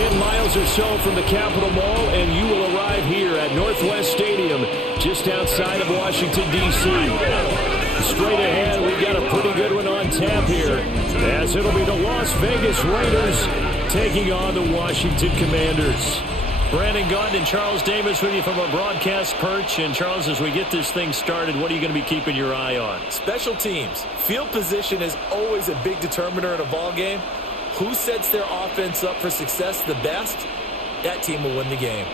10 miles or so from the Capitol Mall, and you will arrive here at Northwest Stadium, just outside of Washington, D.C. Straight ahead, we've got a pretty good one on tap here, as it'll be the Las Vegas Raiders taking on the Washington Commanders. Brandon Gaudin and Charles Davis with you from our broadcast perch. And, Charles, as we get this thing started, what are you going to be keeping your eye on? Special teams. Field position is always a big determiner in a ball game. Who sets their offense up for success the best, that team will win the game.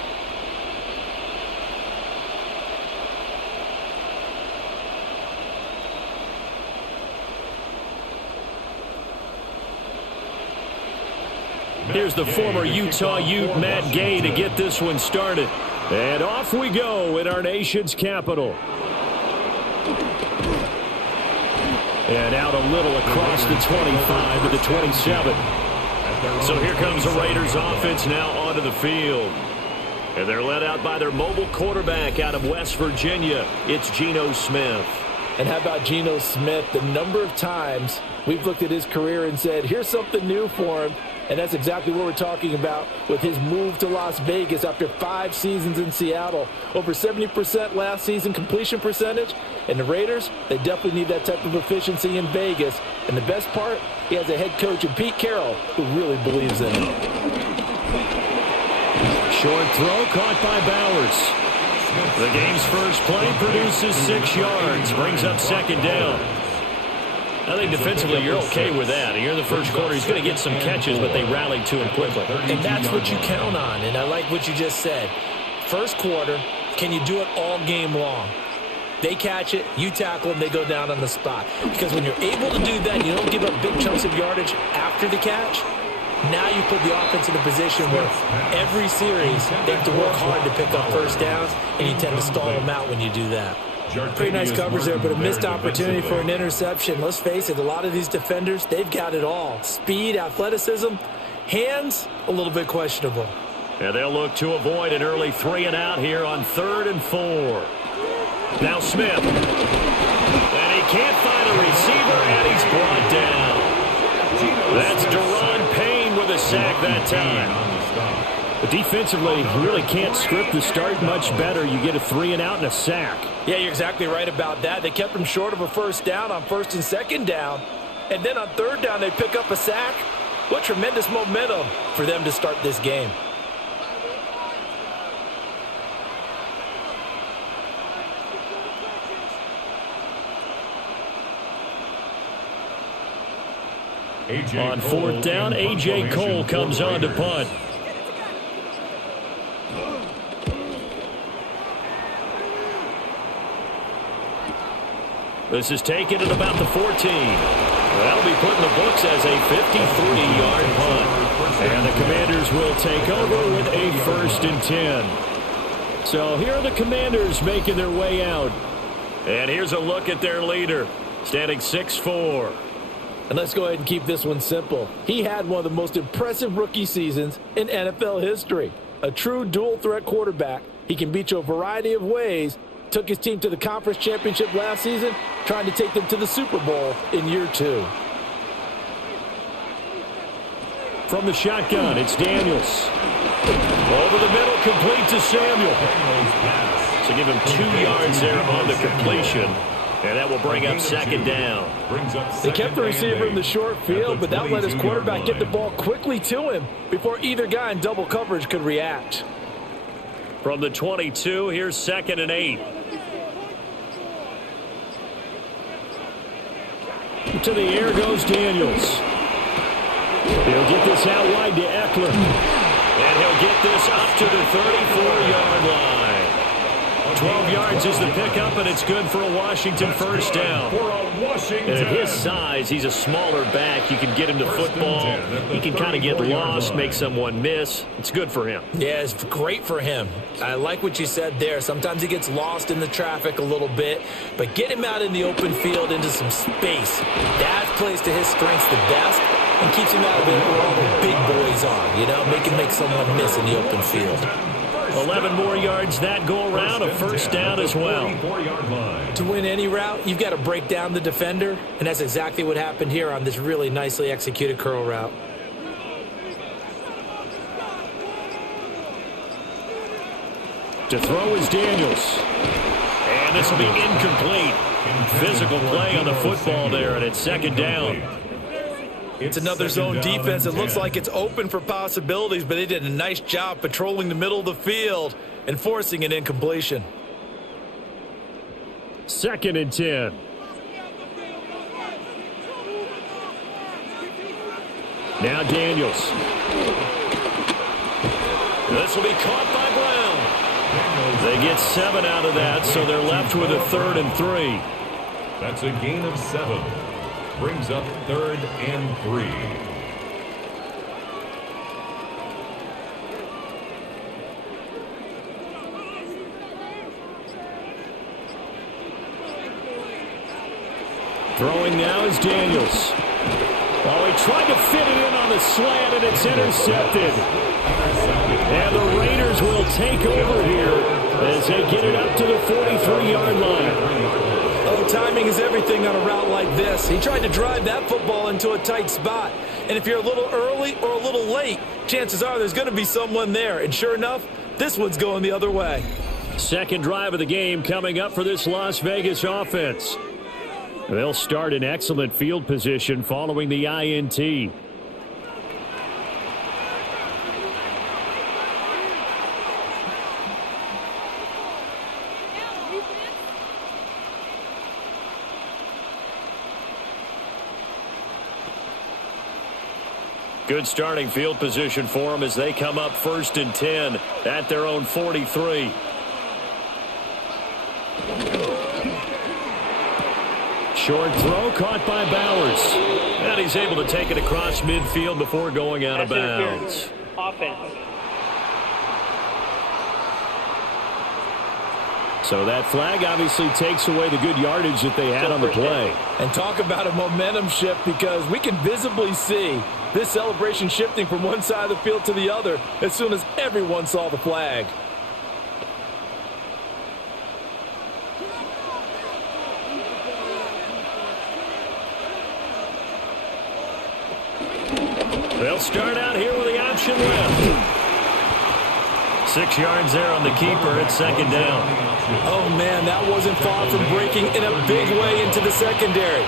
Here's the former Utah Ute, Matt Gay, to get this one started. And off we go in our nation's capital. And out a little across the 25 to the 27. So here comes the Raiders offense now onto the field. And they're led out by their mobile quarterback out of West Virginia. It's Geno Smith. And how about Geno Smith? The number of times we've looked at his career and said, here's something new for him. And that's exactly what we're talking about with his move to Las Vegas after 5 seasons in Seattle. Over 70% last season completion percentage. And the Raiders, they definitely need that type of efficiency in Vegas. And the best part, he has a head coach in Pete Carroll who really believes in him. Short throw caught by Bowers. The game's first play produces 6 yards. Brings up second down. I think defensively you're okay with that. Here in the first quarter, he's going to get some catches, but they rallied to him quickly. And that's what you count on, and I like what you just said. First quarter, can you do it all game long? They catch it, you tackle them, they go down on the spot. Because when you're able to do that, you don't give up big chunks of yardage after the catch. Now you put the offense in a position where every series they have to work hard to pick up first downs, and you tend to stall them out when you do that. Pretty nice coverage there, but a missed opportunity for an interception. Let's face it, a lot of these defenders, they've got it all. Speed, athleticism, hands, a little bit questionable. And they'll look to avoid an early 3 and out here on 3rd and 4. Now Smith. And he can't find a receiver, and he's brought down. That's Deron Payne with a sack that time. But defensively, you really can't script the start much better. You get a 3 and out and a sack. Yeah, you're exactly right about that. They kept him short of a first down on 1st and 2nd down. And then on 3rd down, they pick up a sack. What tremendous momentum for them to start this game. On 4th down, A.J. Cole comes on to punt. This is taken at about the 14. That'll be put in the books as a 53-yard punt. And the Commanders will take over with a 1st and 10. So here are the Commanders making their way out. And here's a look at their leader, standing 6'4". And let's go ahead and keep this one simple. He had one of the most impressive rookie seasons in NFL history. A true dual-threat quarterback. He can beat you a variety of ways. Took his team to the conference championship last season, trying to take them to the Super Bowl in year 2. From the shotgun, it's Daniels. Over the middle, complete to Samuel. So give him 2 yards there on the completion. And that will bring up second down. They kept the receiver in the short field, but that let his quarterback get the ball quickly to him before either guy in double coverage could react. From the 22, here's 2nd and 8. To the air goes Daniels. He'll get this out wide to Eckler. And he'll get this up to the 34-yard line. 12 yards is the pickup, and it's good for a Washington first down. And at his size, he's a smaller back. You can get him to football. He can kind of get lost, make someone miss. It's good for him. Yeah, it's great for him. I like what you said there. Sometimes he gets lost in the traffic a little bit, but get him out in the open field into some space. That plays to his strengths the best and keeps him out of it where all the big boys are, you know, make someone miss in the open field. 11 more yards that go around, a first down as well. To win any route, you've got to break down the defender, and that's exactly what happened here on this really nicely executed curl route. To throw is Daniels. And this will be incomplete. Physical play on the football there, and it's second down. It's another zone defense. It looks like it's open for possibilities, but they did a nice job patrolling the middle of the field and forcing an incompletion. 2nd and 10. Now Daniels. This will be caught by Brown. They get 7 out of that, so they're left with a 3rd and 3. That's a gain of 7. Brings up 3rd and 3. Throwing now is Daniels. Oh, he tried to fit it in on the slant, and it's intercepted. And the Raiders will take over here as they get it up to the 43-yard line. Oh, timing is everything on a route like this. He tried to drive that football into a tight spot. And if you're a little early or a little late, chances are there's going to be someone there. And sure enough, this one's going the other way. Second drive of the game coming up for this Las Vegas offense. They'll start in excellent field position following the INT. Good starting field position for them as they come up 1st and 10 at their own 43. Short throw caught by Bowers. And he's able to take it across midfield before going out of bounds. Offense. So that flag obviously takes away the good yardage that they had on the play. And talk about a momentum shift, because we can visibly see this celebration shifting from one side of the field to the other as soon as everyone saw the flag. They'll start out here with the option left. 6 yards there on the keeper at 2nd down. Oh, man, that wasn't far from breaking in a big way into the secondary.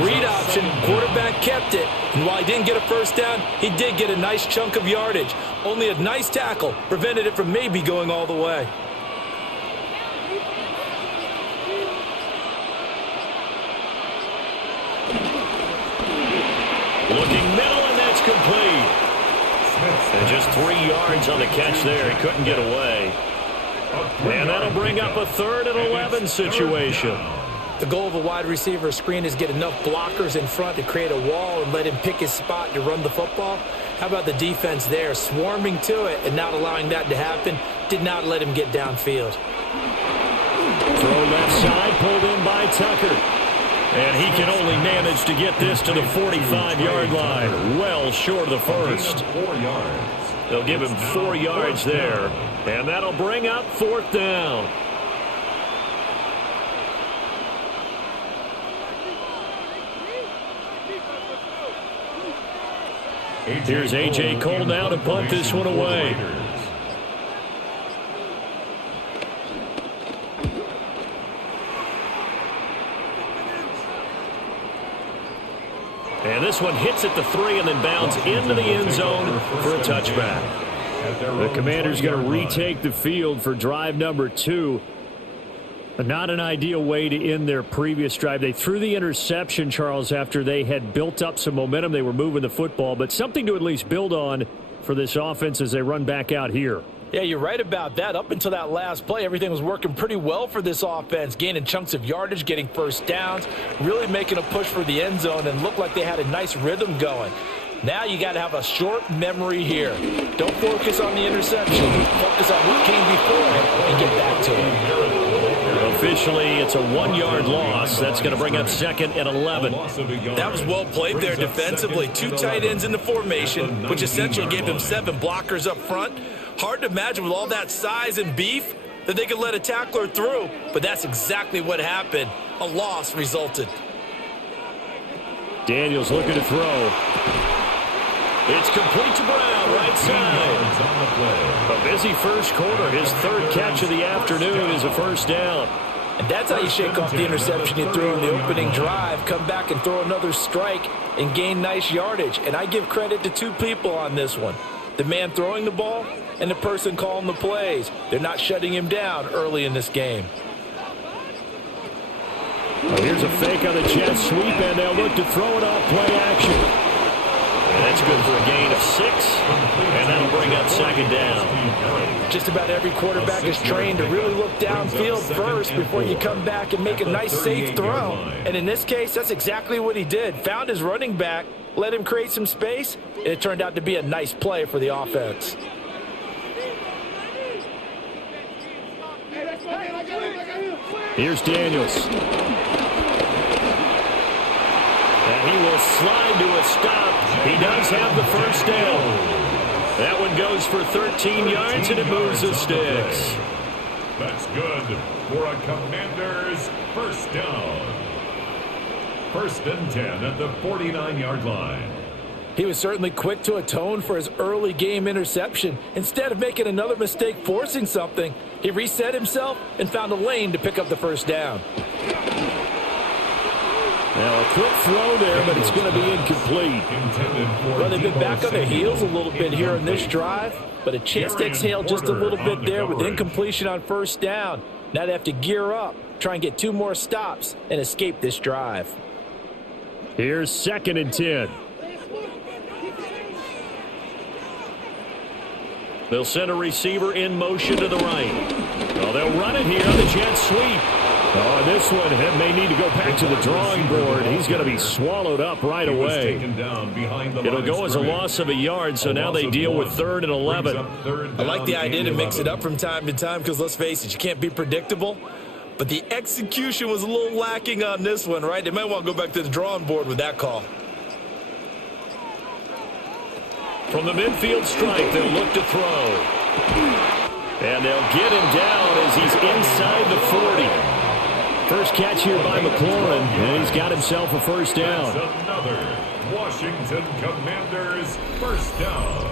Read option, quarterback kept it. And while he didn't get a first down, he did get a nice chunk of yardage. Only a nice tackle prevented it from maybe going all the way. Looking middle, and that's complete. And just 3 yards on the catch there. He couldn't get away. And that'll bring up a 3rd and 11 situation. The goal of a wide receiver screen is get enough blockers in front to create a wall and let him pick his spot to run the football. How about the defense there, swarming to it and not allowing that to happen? Did not let him get downfield. Throw left side, pulled in by Tucker. And he can only manage to get this to the 45-yard line, well short of the first. 4 yards. They'll give him 4 yards there, and that'll bring up 4th down. Here's A.J. Cole now to punt this one away. And this one hits at the 3 and then bounds into the end zone for a touchback. The Commanders going to retake the field for drive number 2. Not an ideal way to end their previous drive. They threw the interception, Charles, after they had built up some momentum. They were moving the football, but something to at least build on for this offense as they run back out here. Yeah, you're right about that. Up until that last play, everything was working pretty well for this offense, gaining chunks of yardage, getting first downs, really making a push for the end zone, and looked like they had a nice rhythm going. Now you got to have a short memory here. Don't focus on the interception. Focus on what came before it and get back to it. Officially, it's a 1-yard loss. That's going to bring up 2nd and 11. That was well played there defensively. 2 tight ends in the formation, which essentially gave them 7 blockers up front. Hard to imagine with all that size and beef that they could let a tackler through, but that's exactly what happened. A loss resulted. Daniels looking to throw. It's complete to Brown, right side. A busy first quarter. His third catch of the afternoon is a first down. And that's how you shake off the interception you threw in the opening drive. Come back and throw another strike and gain nice yardage. And I give credit to two people on this one. The man throwing the ball and the person calling the plays. They're not shutting him down early in this game. Well, here's a fake on the jet sweep, and they'll look to throw it off play action. And that's good for a gain of 6, and that'll bring up second down. Just about every quarterback is trained to really look downfield first before you come back and make a nice, safe throw. And in this case, that's exactly what he did. Found his running back, let him create some space, and it turned out to be a nice play for the offense. Here's Daniels. And he will slide to a stop. He does have the first down. That one goes for 13 yards, and it moves the sticks. That's good for a Commanders first down. First and 10 at the 49-yard line. He was certainly quick to atone for his early game interception. Instead of making another mistake forcing something, he reset himself and found a lane to pick up the first down. Now a quick throw there, but it's going to be incomplete. Well, they've been back on their heels a little bit here in this drive, but a chance to exhale just a little bit there with incompletion on first down. Now they have to gear up, try and get 2 more stops, and escape this drive. Here's second and 10. They'll send a receiver in motion to the right. Oh, they'll run it here on the jet sweep. Oh, this one may need to go back to the drawing board. He's going to be swallowed up right away. It'll go as a loss of a yard, so now they deal with 3rd and 11. I like the idea to mix it up from time to time because, let's face it, you can't be predictable. But the execution was a little lacking on this one, right? They might want to go back to the drawing board with that call. From the midfield stripe, they'll look to throw. And they'll get him down as he's inside the 40. First catch here by McLaurin, and he's got himself a first down. Another Washington Commanders first down.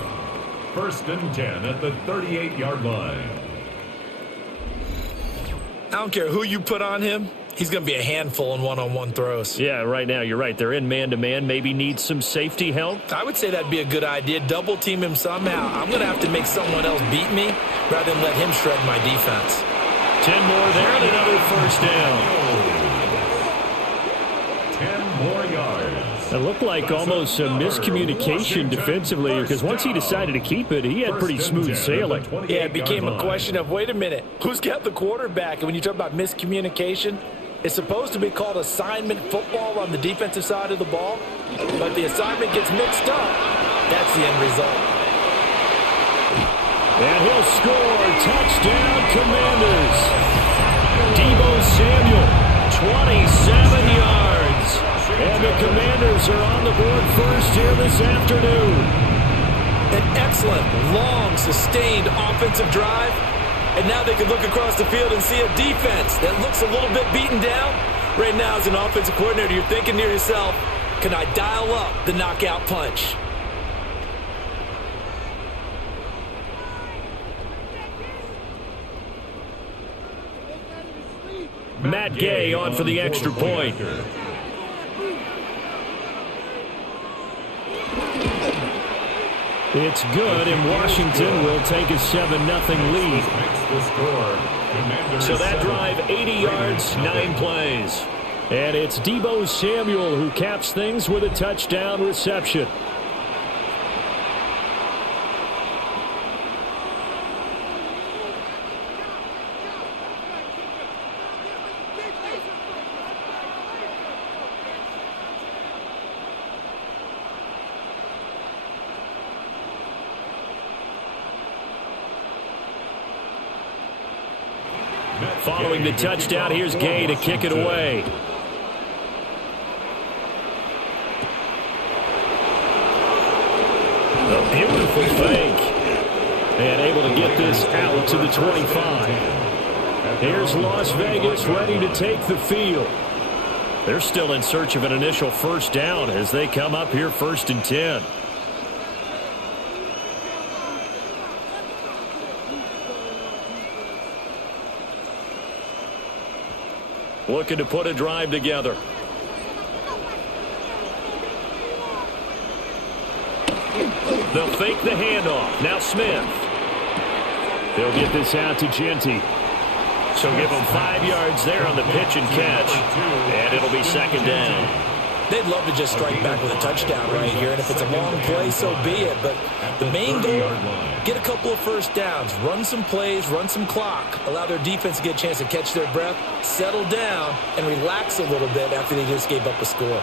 First and 10 at the 38-yard line. I don't care who you put on him. He's going to be a handful in one-on-one throws. Yeah, right now, you're right. They're in man-to-man. Maybe need some safety help. I would say that'd be a good idea. Double-team him somehow. I'm going to have to make someone else beat me rather than let him shred my defense. 10 more there and another first down. 10 more yards. It looked like almost a miscommunication defensively because once he decided to keep it, he had pretty smooth sailing. Yeah, it became a question of, wait a minute, who's got the quarterback? And when you talk about miscommunication, it's supposed to be called assignment football on the defensive side of the ball, but the assignment gets mixed up. That's the end result. And he'll score. Touchdown, Commanders. Deebo Samuel, 27 yards. And the Commanders are on the board first here this afternoon. An excellent, long, sustained offensive drive. And now they can look across the field and see a defense that looks a little bit beaten down. Right now, as an offensive coordinator, you're thinking to yourself, can I dial up the knockout punch? Matt Gay on for the extra point. It's good, and Washington will take a 7-0 lead. So that drive, 80 yards, 9 plays. And it's Deebo Samuel who caps things with a touchdown reception. Following the touchdown, here's Gay to kick it away. A beautiful fake. And able to get this out to the 25. Here's Las Vegas ready to take the field. They're still in search of an initial first down as they come up here first and 10. Looking to put a drive together. They'll fake the handoff. Now Smith. They'll get this out to Genty. So give them 5 yards there on the pitch and catch. And it'll be second down. They'd love to just strike back with a touchdown right here. And if it's a long play, so be it. But the main goal, get a couple of first downs. Run some plays, run some clock. Allow their defense to get a chance to catch their breath, settle down, and relax a little bit after they just gave up a score.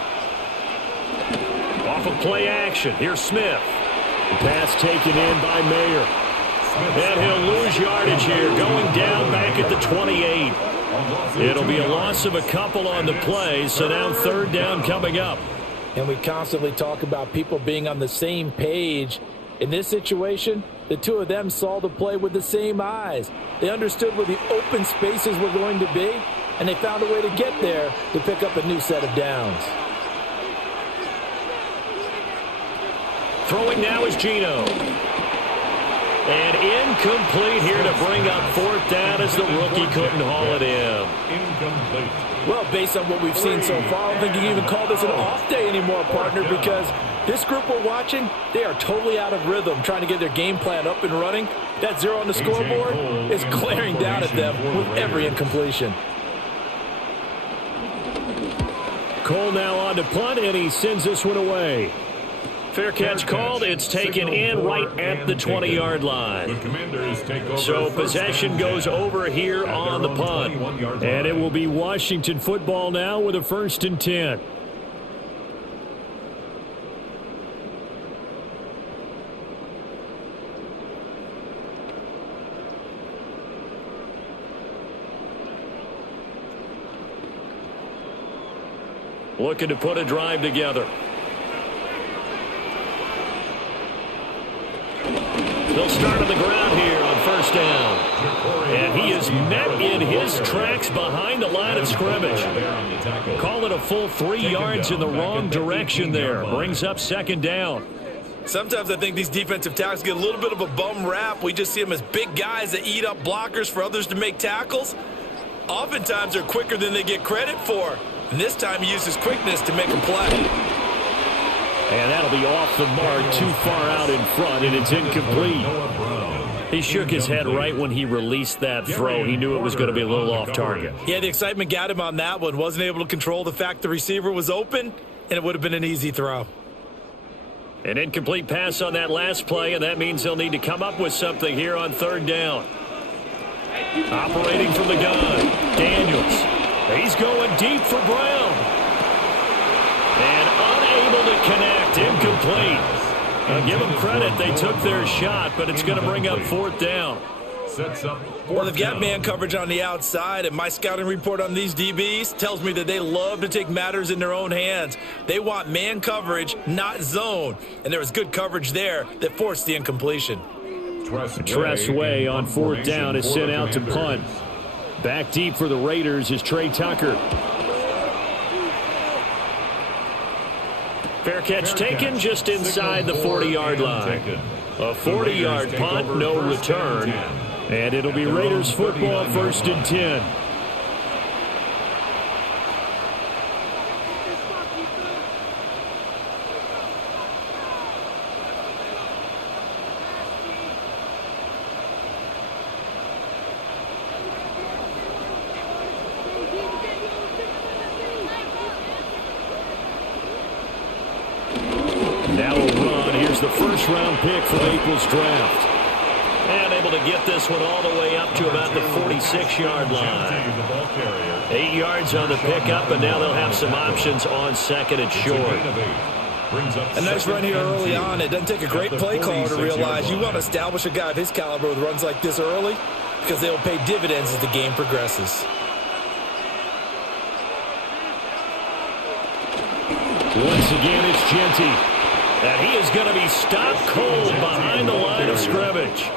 Off of play action. Here's Smith. The pass taken in by Mayer. And he'll lose yardage here, going down back at the 28. It'll be a loss of a couple on the play, so now third down coming up. And we constantly talk about people being on the same page. In this situation, the two of them saw the play with the same eyes. They understood where the open spaces were going to be, and they found a way to get there to pick up a new set of downs. Throwing now is Geno. And incomplete here to bring up fourth down as the rookie couldn't haul it in. Incomplete. Well, based on what we've seen so far, I don't think you can even call this an off day anymore, partner, because this group we're watching, they are totally out of rhythm trying to get their game plan up and running. That 0 on the scoreboard is glaring down at them with every incompletion. Cole now on to punt, and he sends this one away. Fair catch called. It's taken in right at the 20-yard line. So possession goes over here on the punt. And it will be Washington football now with a 1st and 10. Looking to put a drive together. They'll start on the ground here on 1st down. And he is met in his tracks behind the line of scrimmage. Call it a full 3 yards in the wrong direction there. Brings up 2nd down. Sometimes I think these defensive tackles get a little bit of a bum rap. We just see them as big guys that eat up blockers for others to make tackles. Oftentimes they're quicker than they get credit for. And this time he uses quickness to make a play. And that'll be off the mark, too far out in front, and it's incomplete. He shook his head right when he released that throw. He knew it was going to be a little off target. Yeah, the excitement got him on that one. Wasn't able to control the fact the receiver was open, and it would have been an easy throw. An incomplete pass on that last play, and that means they'll need to come up with something here on 3rd down. Operating from the gun, Daniels. He's going deep for Brown. And unable to connect, incomplete. Give them credit, they took their shot, but it's going to bring up 4th down. Well, they've got man coverage on the outside, and my scouting report on these DBs tells me that they love to take matters in their own hands. They want man coverage, not zone. And there was good coverage there that forced the incompletion. Tressway on 4th down is sent out to punt. Back deep for the Raiders is Trey Tucker. Fair catch taken just inside the 40-yard line. A 40-yard punt, no return. And it'll be Raiders football, 1st and 10. Now a run. Here's the 1st-round pick from April's draft. And able to get this one all the way up to about the 46-yard line. 8 yards on the pickup, and now they'll have some options on 2nd and short. A nice run here early on. It doesn't take a great play caller to realize you want to establish a guy of his caliber with runs like this early because they'll pay dividends as the game progresses. Once again, it's Genty. And he is going to be stopped cold behind the line of scrimmage.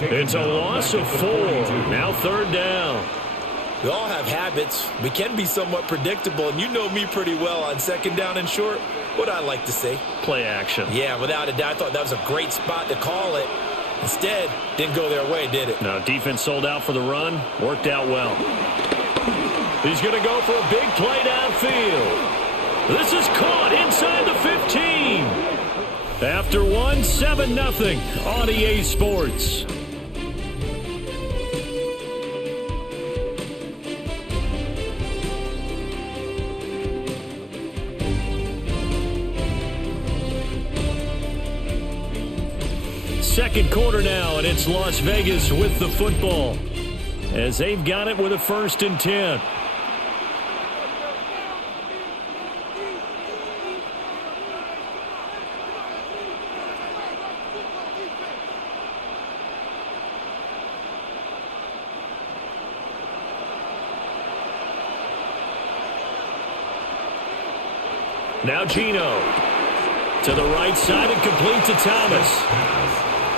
It's a loss of 4. Now 3rd down. We all have habits. We can be somewhat predictable, and you know me pretty well on 2nd down and short. What I like to say? Play action. Yeah, without a doubt. I thought that was a great spot to call it. Instead, didn't go their way, did it? No, defense sold out for the run. Worked out well. He's going to go for a big play downfield. This is caught inside the 15. After one, 7-0 on EA Sports. Second quarter now, and it's Las Vegas with the football as they've got it with a 1st and 10. Now Gino to the right side and complete to Thomas.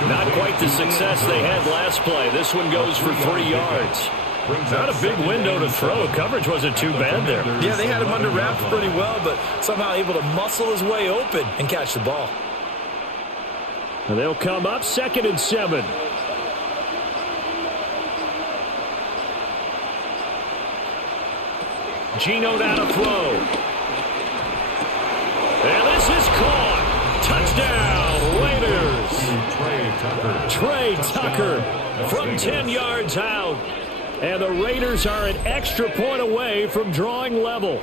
Not quite the success they had last play. This one goes for 3 yards. Not a big window to throw. Coverage wasn't too bad there. Yeah, they had him under wraps pretty well, but somehow able to muscle his way open and catch the ball. And they'll come up 2nd and 7. Gino down to throw. And this is caught. Touchdown, Raiders. Trey Tucker from 10 yards out. And the Raiders are an extra point away from drawing level.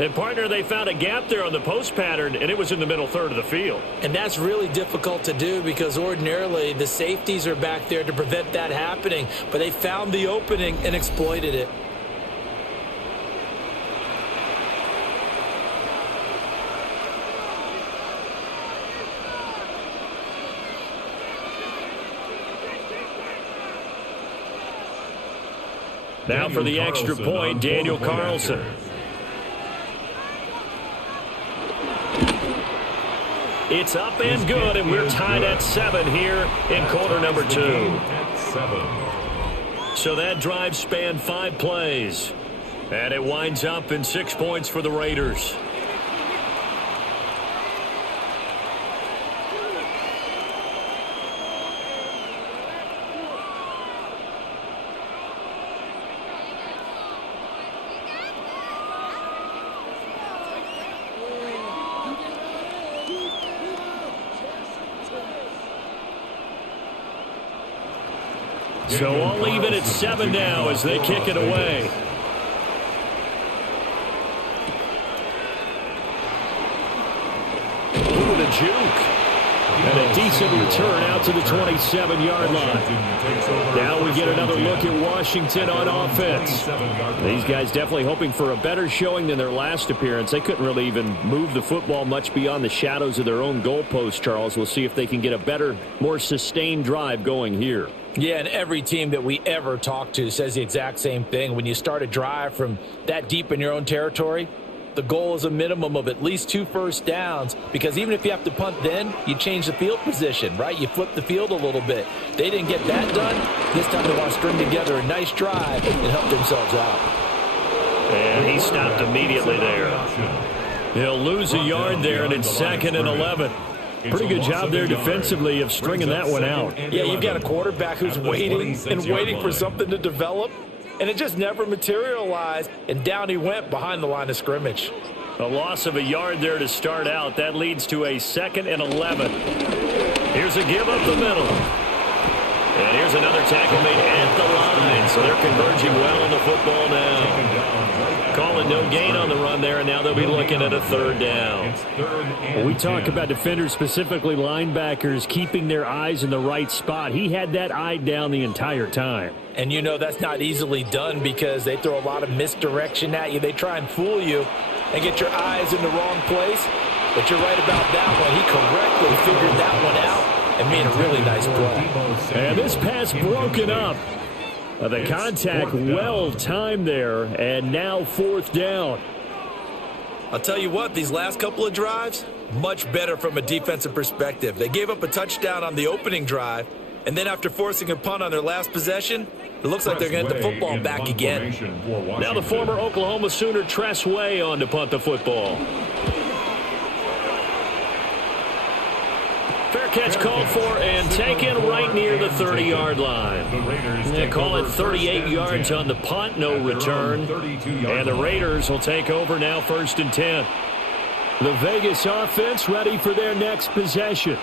And, partner, they found a gap there on the post pattern, and it was in the middle third of the field. And that's really difficult to do because ordinarily the safeties are back there to prevent that happening. But they found the opening and exploited it. Now for the extra point, Daniel Carlson. It's up and good, and we're tied at 7 here in quarter number 2. So that drive spanned 5 plays, and it winds up in 6 points for the Raiders. So I'll leave it at 7 now as they kick it away. Ooh, and a juke. And a decent return out to the 27-yard line. Now we get another look at Washington on offense. These guys definitely hoping for a better showing than their last appearance. They couldn't really even move the football much beyond the shadows of their own goalpost, Charles. We'll see if they can get a better, more sustained drive going here. Yeah, and every team that we ever talk to says the exact same thing. When you start a drive from that deep in your own territory, the goal is a minimum of at least 2 first downs, because even if you have to punt then, you change the field position, right? You flip the field a little bit. They didn't get that done. This time they want to string together a nice drive and help themselves out. And he stopped immediately there. He'll lose a yard there, and it's 2nd and 11. Pretty good job there defensively of stringing that one out. Yeah, you've got a quarterback who's waiting and waiting for something to develop, and it just never materialized, and down he went behind the line of scrimmage. A loss of a yard there to start out. That leads to a 2nd and 11. Here's a give up the middle. And here's another tackle made at the line. So they're converging well on the football now. Calling no gain on the run there, and now they'll be looking at a 3rd down. Well, we talk about defenders, specifically linebackers, keeping their eyes in the right spot. He had that eye down the entire time. And you know that's not easily done because they throw a lot of misdirection at you. They try and fool you and get your eyes in the wrong place. But you're right about that one. He correctly figured that one out and made a really nice play. And this pass broken up. The contact well timed there, and now 4th down. I'll tell you what, these last couple of drives, much better from a defensive perspective. They gave up a touchdown on the opening drive, and then after forcing a punt on their last possession, it looks like they're going to get the football back again. Now the former Oklahoma Sooner Tress Way on to punt the football. Fair catch called for and taken right near the 30-yard line. They call it 38 yards on the punt, no return. And the Raiders will take over now, 1st and 10. The Vegas offense ready for their next possession.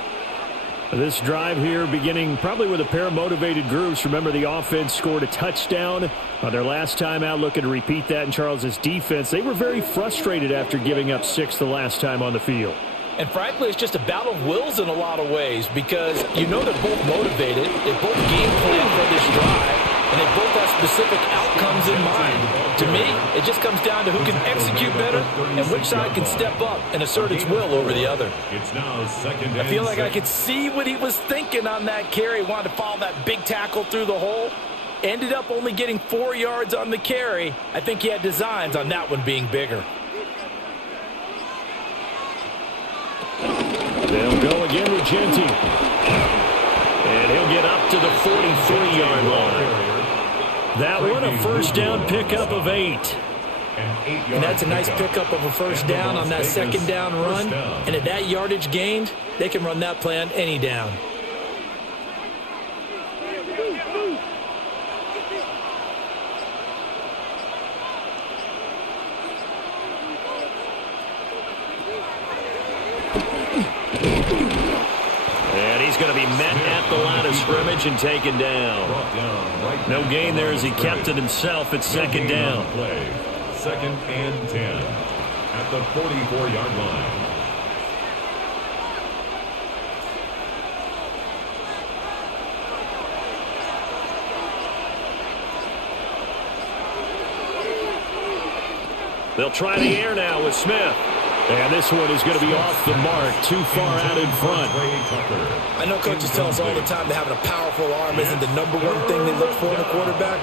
This drive here beginning probably with a pair of motivated groups. Remember, the offense scored a touchdown on their last time out, looking to repeat that in Charles's defense. They were very frustrated after giving up 6 the last time on the field. And frankly, it's just a battle of wills in a lot of ways because you know they're both motivated. They both game plan for this drive, and they both have specific outcomes in mind. To me, it just comes down to who can execute better and which side can step up and assert its will over the other. It's now 2nd and I feel like 6. I could see what he was thinking on that carry. Wanted to follow that big tackle through the hole. Ended up only getting 4 yards on the carry. I think he had designs on that one being bigger. They'll go again with Genty. And he'll get up to the 43-yard line. That one, a 1st down pickup of 8. And that's a nice pickup of a 1st down on that 2nd down run. And at that yardage gained, they can run that play on any down. And he's going to be met at the line of scrimmage and taken down. No gain there as he kept it himself at 2nd down. 2nd and 10 at the 44-yard line. They'll try the air now with Smith. And this one is going to be off the mark, too far out in front. I know coaches tell us all the time that having a powerful arm isn't the #1 thing they look for in a quarterback.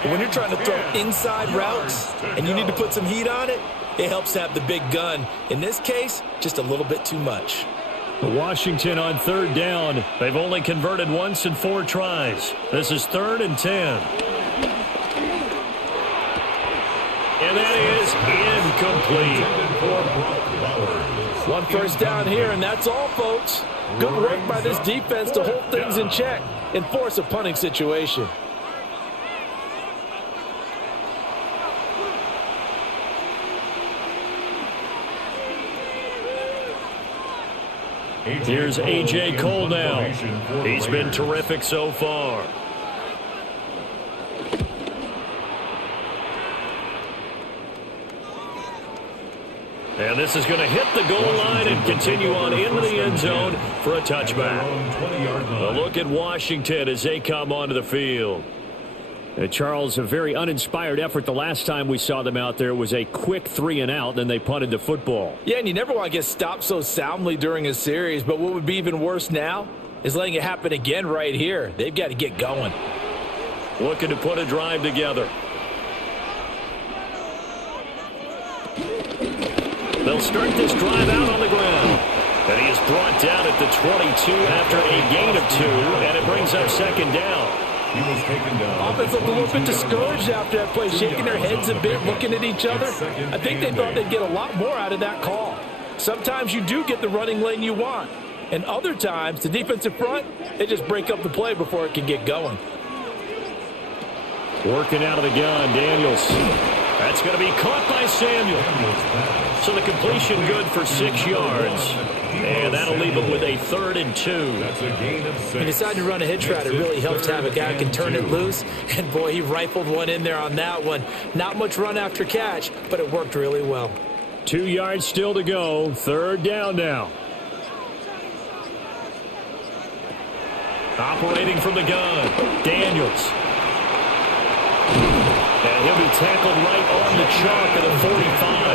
But when you're trying to throw inside routes and you need to put some heat on it, it helps to have the big gun. In this case, just a little bit too much. Washington on 3rd down. They've only converted once in 4 tries. This is 3rd and 10. And that is incomplete. 1 1st down here, and that's all, folks. Good work by this defense to hold things in check and force a punting situation. Here's A.J. Cole now. He's been terrific so far. And this is going to hit the goal line and continue on into the end zone for a touchback. A look at Washington as they come onto the field. Charles, a very uninspired effort. The last time we saw them out there was a quick 3 and out, then they punted the football. Yeah, and you never want to get stopped so soundly during a series, but what would be even worse now is letting it happen again right here. They've got to get going. Looking to put a drive together. They'll start this drive out on the ground. And he is brought down at the 22 after a gain of 2, and it brings up 2nd down. He was taken down. Offense looked a little bit discouraged after that play, shaking their heads a bit, looking at each other. I think they thought they'd get a lot more out of that call. Sometimes you do get the running lane you want, and other times, the defensive front, they just break up the play before it can get going. Working out of the gun, Daniels. That's going to be caught by Samuel. So the completion good for 6 yards. And that'll leave him with a 3rd and 2. That's a gain of 6. He decided to run a hitch route. It really helps to have a guy who can turn it loose. And, boy, he rifled one in there on that one. Not much run after catch, but it worked really well. 2 yards still to go. 3rd down now. Operating from the gun, Daniels. And he'll be tackled right on the chalk at the 45.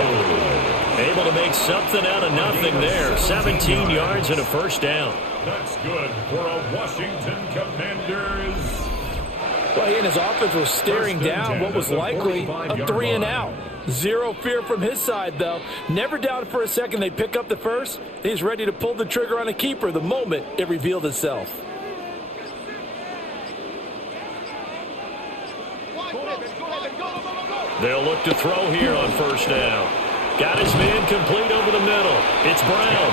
Able to make something out of nothing there. 17 yards and a 1st down. That's good for a Washington Commanders. Well, he and his offense were staring down what was likely a 3 and out. Zero fear from his side, though. Never doubted for a second they pick up the first. He's ready to pull the trigger on a keeper the moment it revealed itself. They'll look to throw here on 1st down. Got his man complete over the middle. It's Brown.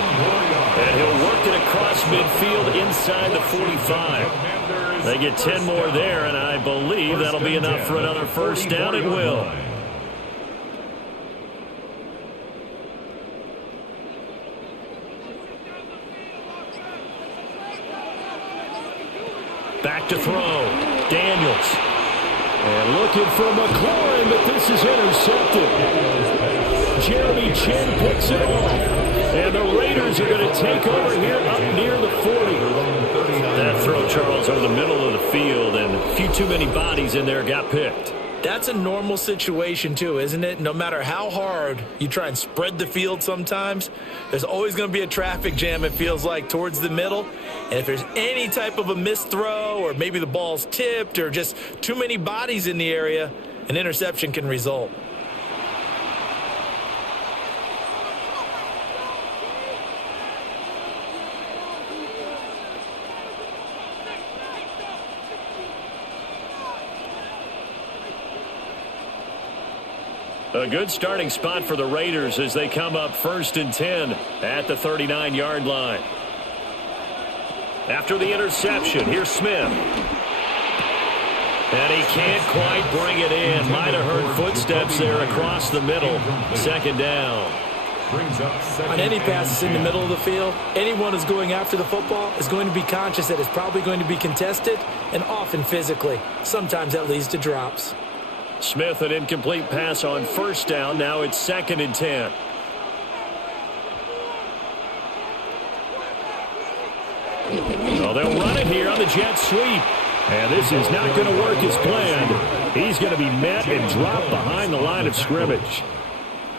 And he'll work it across across midfield inside the 45. They get 10 more there, and I believe that'll be enough for another first down. It will. Back to throw. Daniels. And looking for McLaurin, but this is intercepted. Jeremy Chin picks it off. And the Raiders are going to take over here up near the 40. That throw, Charles, over the middle of the field, and a few too many bodies in there got picked. That's a normal situation, too, isn't it? No matter how hard you try and spread the field sometimes, there's always going to be a traffic jam, it feels like, towards the middle. And if there's any type of a missed throw, or maybe the ball's tipped, or just too many bodies in the area, an interception can result. A good starting spot for the Raiders as they come up 1st and 10 at the 39-yard line. After the interception, here's Smith. And he can't quite bring it in. Might have heard footsteps there across the middle. 2nd down. On any passes in the middle of the field, anyone who's going after the football is going to be conscious that it's probably going to be contested, and often physically. Sometimes that leads to drops. Smith, an incomplete pass on 1st down. Now it's 2nd and 10. So they'll run it here on the jet sweep. And this is not going to work as planned. He's going to be met and dropped behind the line of scrimmage.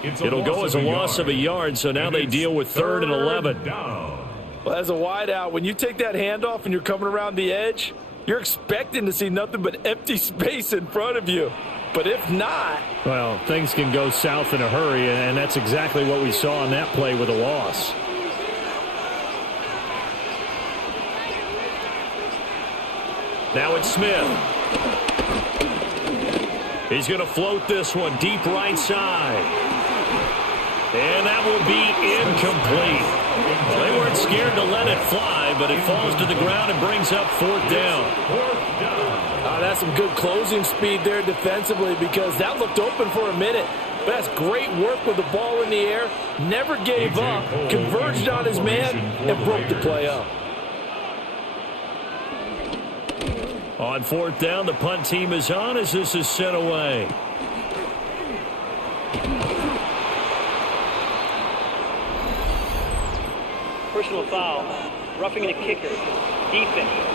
It'll go as a loss of a yard, so now they deal with 3rd and 11. Well, as a wideout, when you take that handoff and you're coming around the edge, you're expecting to see nothing but empty space in front of you. But if not... well, things can go south in a hurry, and that's exactly what we saw on that play with a loss. Now it's Smith. He's going to float this one deep right side. And that will be incomplete. Well, they weren't scared to let it fly, but it falls to the ground and brings up 4th down. That's some good closing speed there defensively, because that looked open for a minute. But that's great work with the ball in the air. Never gave up, converged on his man, and broke the play up. On 4th down, the punt team is on as this is sent away. Personal foul, roughing the kicker, defense.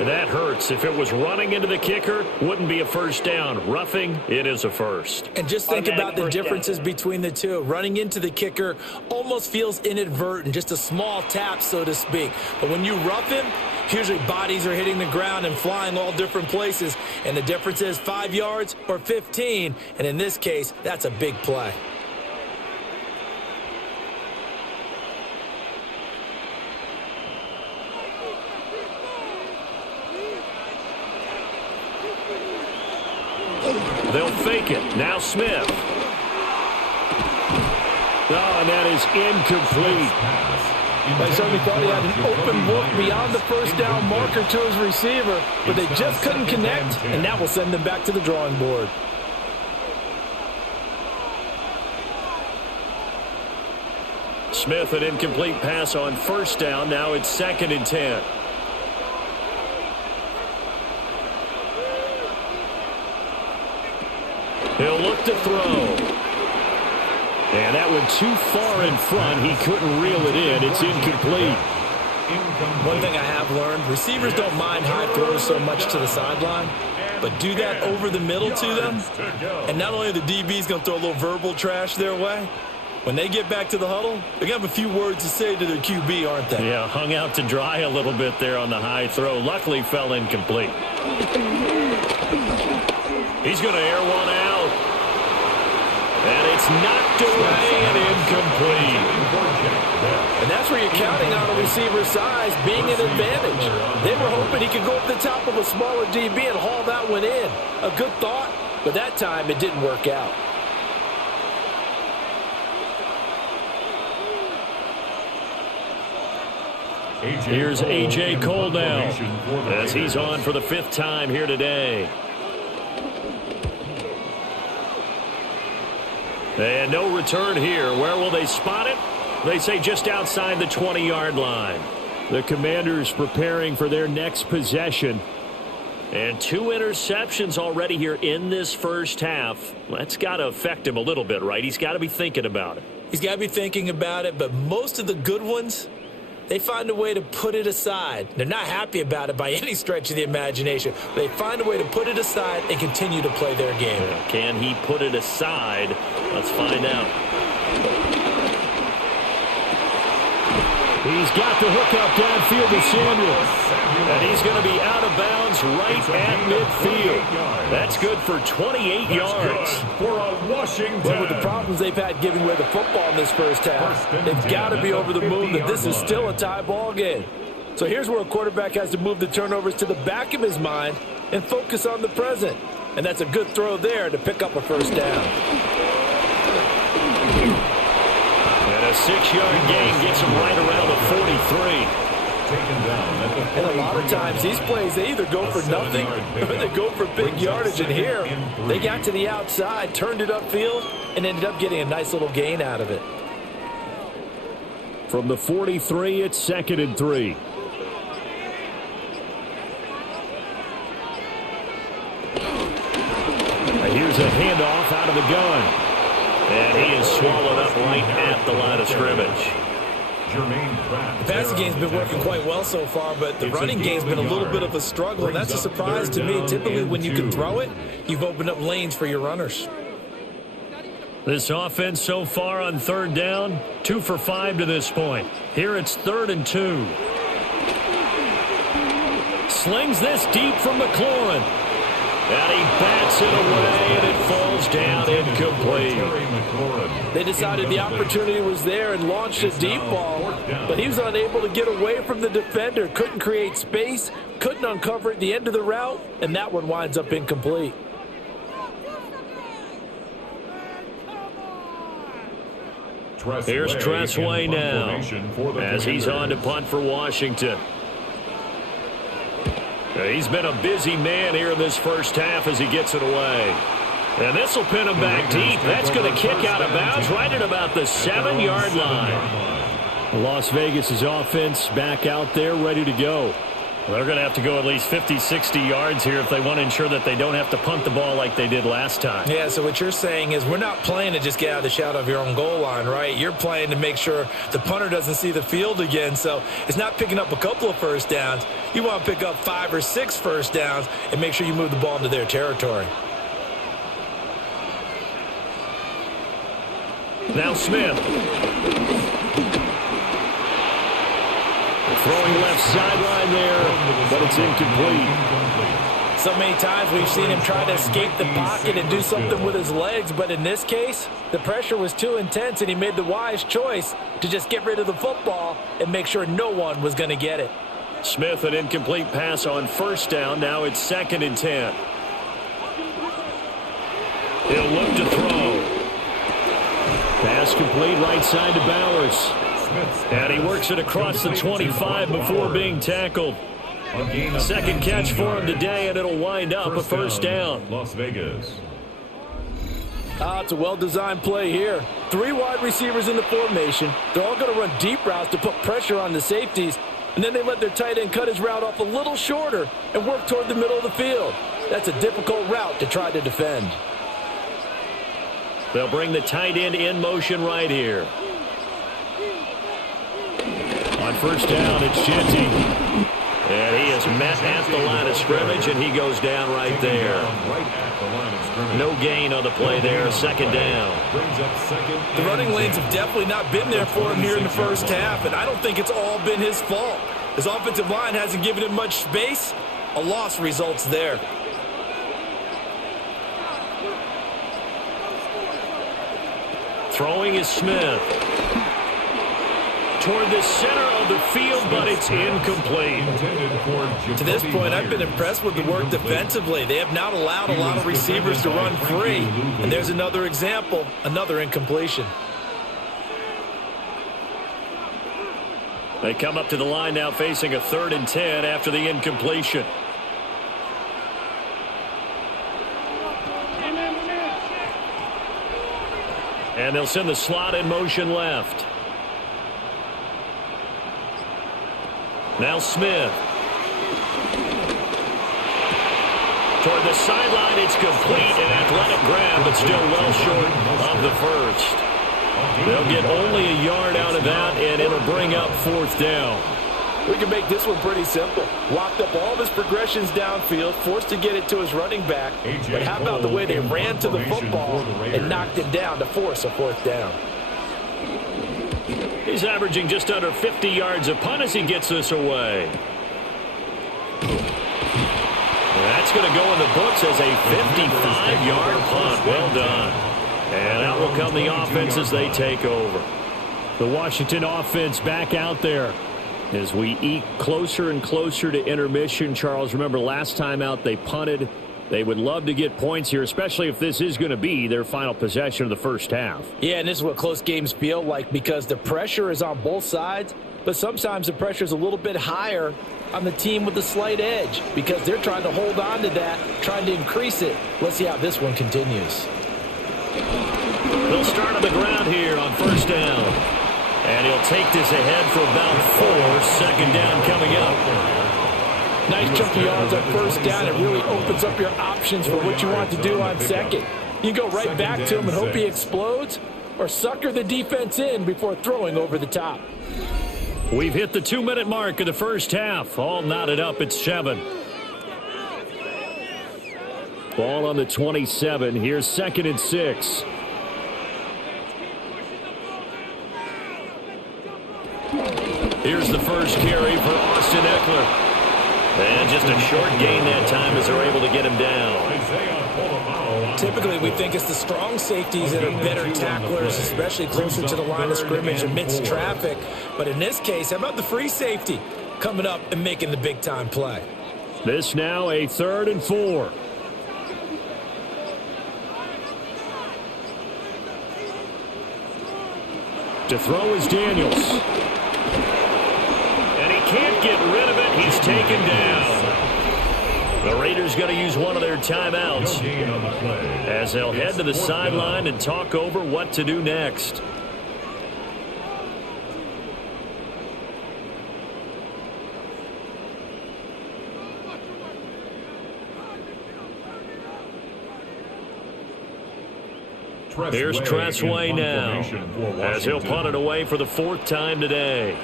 That hurts. If it was running into the kicker, wouldn't be a 1st down. Roughing, it is a 1st. And just think about the differences between the two. Running into the kicker almost feels inadvertent, just a small tap, so to speak. But when you rough him, usually bodies are hitting the ground and flying all different places. And the difference is 5 yards or 15. And in this case, that's a big play. They'll fake it. Now Smith. Oh, and that is incomplete. They certainly thought he had an open look beyond the 1st down marker to his receiver, but they just couldn't connect, and that will send them back to the drawing board. Smith, an incomplete pass on 1st down. Now it's 2nd and 10. He'll look to throw. And that went too far in front. He couldn't reel it in. It's incomplete. One thing I have learned, receivers don't mind high throws so much to the sideline, but do that over the middle to them. And not only are the DBs going to throw a little verbal trash their way, when they get back to the huddle, they're going to have a few words to say to their QB, aren't they? Yeah, hung out to dry a little bit there on the high throw. Luckily fell incomplete. He's going to air one out. And it's knocked away and incomplete. And that's where you're counting on a receiver's size being an advantage. They were hoping he could go up the top of a smaller DB and haul that one in. A good thought, but that time it didn't work out. Here's A.J. Cole now as he's on for the 5th time here today. And no return here. Where will they spot it? They say just outside the 20-yard line. The Commanders preparing for their next possession. And 2 interceptions already here in this first half. That's got to affect him a little bit, right? He's got to be thinking about it. He's got to be thinking about it, but most of the good ones, they find a way to put it aside. They're not happy about it by any stretch of the imagination. They find a way to put it aside and continue to play their game. Can he put it aside? Let's find out. He's got the hook up downfield to Samuel. And he's going to be out of bounds right at midfield. That's good for 28 yards. For a Washington. Well, with the problems they've had giving away the football in this first half, they've got to be over the moon that this is still a tie ball game. So here's where a quarterback has to move the turnovers to the back of his mind and focus on the present. And that's a good throw there to pick up a first down. And a 6-yard gain gets him right around the 43. And a lot of times these plays, they either go for nothing or they go for big yardage. And here, they got to the outside, turned it upfield, and ended up getting a nice little gain out of it. From the 43, it's 2nd and 3. Here's a handoff out of the gun. And he is swallowed up right at the line of scrimmage. The passing game's been working quite well so far, but the running game's been a little bit of a struggle, and that's a surprise to me. Typically, when you can throw it, you've opened up lanes for your runners. This offense so far on 3rd down, 2 for 5 to this point. Here it's 3rd and 2. Slings this deep from McLaurin. And he bats it away, and it falls down incomplete. They decided the opportunity was there and launched a deep ball, but he was unable to get away from the defender, couldn't create space, couldn't uncover at the end of the route, and that one winds up incomplete. Here's Tressway now as he's on to punt for Washington. He's been a busy man here in this first half as he gets it away. And this will pin him back deep. That's going to kick out of bounds right at about the 7-yard line. Las Vegas' offense back out there ready to go. They're going to have to go at least 50, 60 yards here if they want to ensure that they don't have to punt the ball like they did last time. Yeah, so what you're saying is we're not playing to just get out of the shadow of your own goal line, right? You're playing to make sure the punter doesn't see the field again. So it's not picking up a couple of first downs. You want to pick up 5 or 6 first downs and make sure you move the ball into their territory. Now Smith. Throwing left sideline there, but it's incomplete. So many times we've seen him try to escape the pocket and do something with his legs, but in this case, the pressure was too intense, and he made the wise choice to just get rid of the football and make sure no one was going to get it. Smith, an incomplete pass on 1st down. Now it's 2nd and 10. He'll look to throw. Pass complete right side to Bowers. And he works it across the 25 before being tackled. 2nd catch for him today, and it'll wind up a first down. Las Vegas. It's a well-designed play here. 3 wide receivers in the formation. They're all going to run deep routes to put pressure on the safeties. And then they let their tight end cut his route off a little shorter and work toward the middle of the field. That's a difficult route to try to defend. They'll bring the tight end in motion right here. On 1st down, it's Genty. And he is met at the line of scrimmage, and he goes down right there. No gain on the play there, 2nd down. The running lanes have definitely not been there for him here in the first half, and I don't think it's all been his fault. His offensive line hasn't given him much space. A loss results there. Throwing is Smith. Toward the center of the field, but it's incomplete. To this point, I've been impressed with the work defensively. They have not allowed a lot of receivers to run free. And there's another example, another incompletion. They come up to the line now facing a 3rd and 10 after the incompletion. And they'll send the slot in motion left. Now Smith. Toward the sideline, it's complete. An athletic grab, but still well short of the first. They'll get only a yard out of that, and it'll bring up 4th down. We can make this one pretty simple. Locked up all of his progressions downfield, forced to get it to his running back. But how about the way they ran to the football and knocked it down to force a 4th down? He's averaging just under 50 yards a punt as he gets this away. That's going to go in the books as a 55-yard punt. Well done. And out will come the offense as they take over. The Washington offense back out there as we eke closer and closer to intermission. Charles, remember last time out they punted. They would love to get points here, especially if this is going to be their final possession of the first half. Yeah, and this is what close games feel like because the pressure is on both sides, but sometimes the pressure is a little bit higher on the team with the slight edge because they're trying to hold on to that, trying to increase it. Let's see how this one continues. They'll start on the ground here on 1st down. And he'll take this ahead for about 4. 2nd down coming up. Nice chunk of yards on 1st down. It really opens up your options for what you want to do on 2nd. You go right back to him and hope he explodes or sucker the defense in before throwing over the top. We've hit the 2-minute mark of the first half. All knotted up at 7. Ball on the 27. Here's 2nd and 6. Here's the first carry for Austin Eckler. And just a short gain that time as they're able to get him down. Typically, we think it's the strong safeties that are better tacklers, especially closer to the line of scrimmage amidst traffic. But in this case, how about the free safety coming up and making the big-time play? This now a 3rd and 4. To throw is Daniels. And he can't get rid of it. He's taken down. The Raiders going to use one of their timeouts as they'll head to the sideline and talk over what to do next. Here's Tressway now as he'll punt it away for the 4th time today.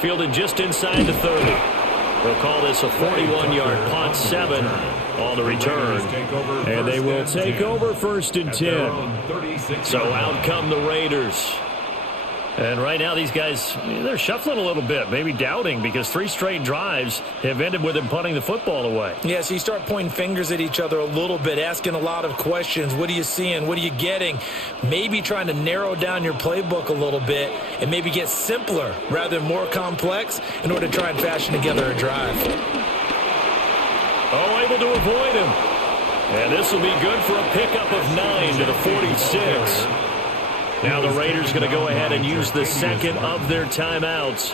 Fielded just inside the 30. They'll call this a 41-yard punt, 7 on the return. And they will take over 1st and 10. So out come the Raiders. And right now these guys, they're shuffling a little bit, maybe doubting because 3 straight drives have ended with them punting the football away. Yeah, so you start pointing fingers at each other a little bit, asking a lot of questions. What are you seeing? What are you getting? Maybe trying to narrow down your playbook a little bit and maybe get simpler rather than more complex in order to try and fashion together a drive. Oh, able to avoid him. And this will be good for a pickup of 9 to the 46. Now the Raiders going to go ahead and use the 2nd of their timeouts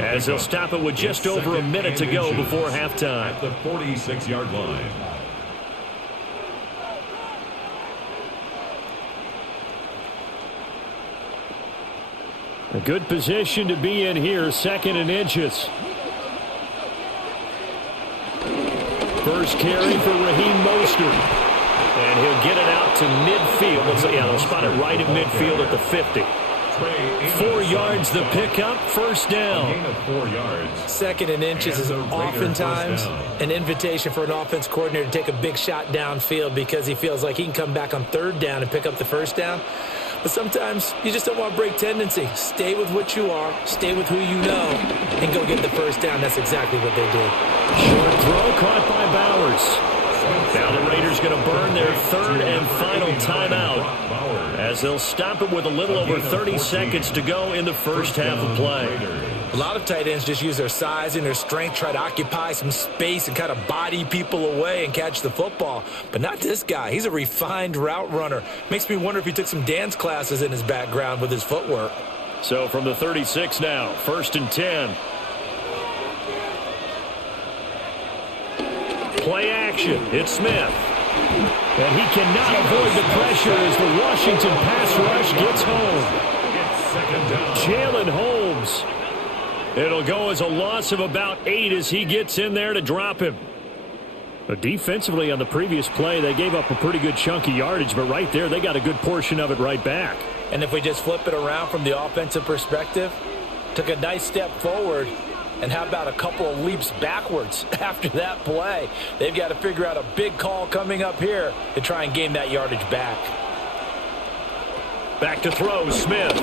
as they'll stop it with just over a minute to go before halftime. At the 46-yard line. A good position to be in here, 2nd and inches. First carry for Raheem Mostert. And he'll get it out to midfield. They'll spot it right at midfield at the 50. 4 yards the pickup, 1st down. 2nd and inches is oftentimes an invitation for an offense coordinator to take a big shot downfield because he feels like he can come back on 3rd down and pick up the 1st down. But sometimes you just don't want to break tendency. Stay with what you are, stay with who you know, and go get the 1st down. That's exactly what they did. Short throw caught by Bowers. Now the Raiders going to burn their 3rd and final timeout as they'll stop it with a little over 30 seconds to go in the first half of play. A lot of tight ends just use their size and their strength, try to occupy some space and kind of body people away and catch the football. But not this guy. He's a refined route runner. Makes me wonder if he took some dance classes in his background with his footwork. So from the 36 now, 1st and 10. Play action. It's Smith. And he cannot avoid the pressure as the Washington pass rush gets home. Jalen Holmes. It'll go as a loss of about 8 as he gets in there to drop him. But defensively on the previous play, they gave up a pretty good chunk of yardage, but right there they got a good portion of it right back. And if we just flip it around from the offensive perspective, took a nice step forward, and how about a couple of leaps backwards after that play? They've got to figure out a big call coming up here to try and gain that yardage back. Back to throw, Smith.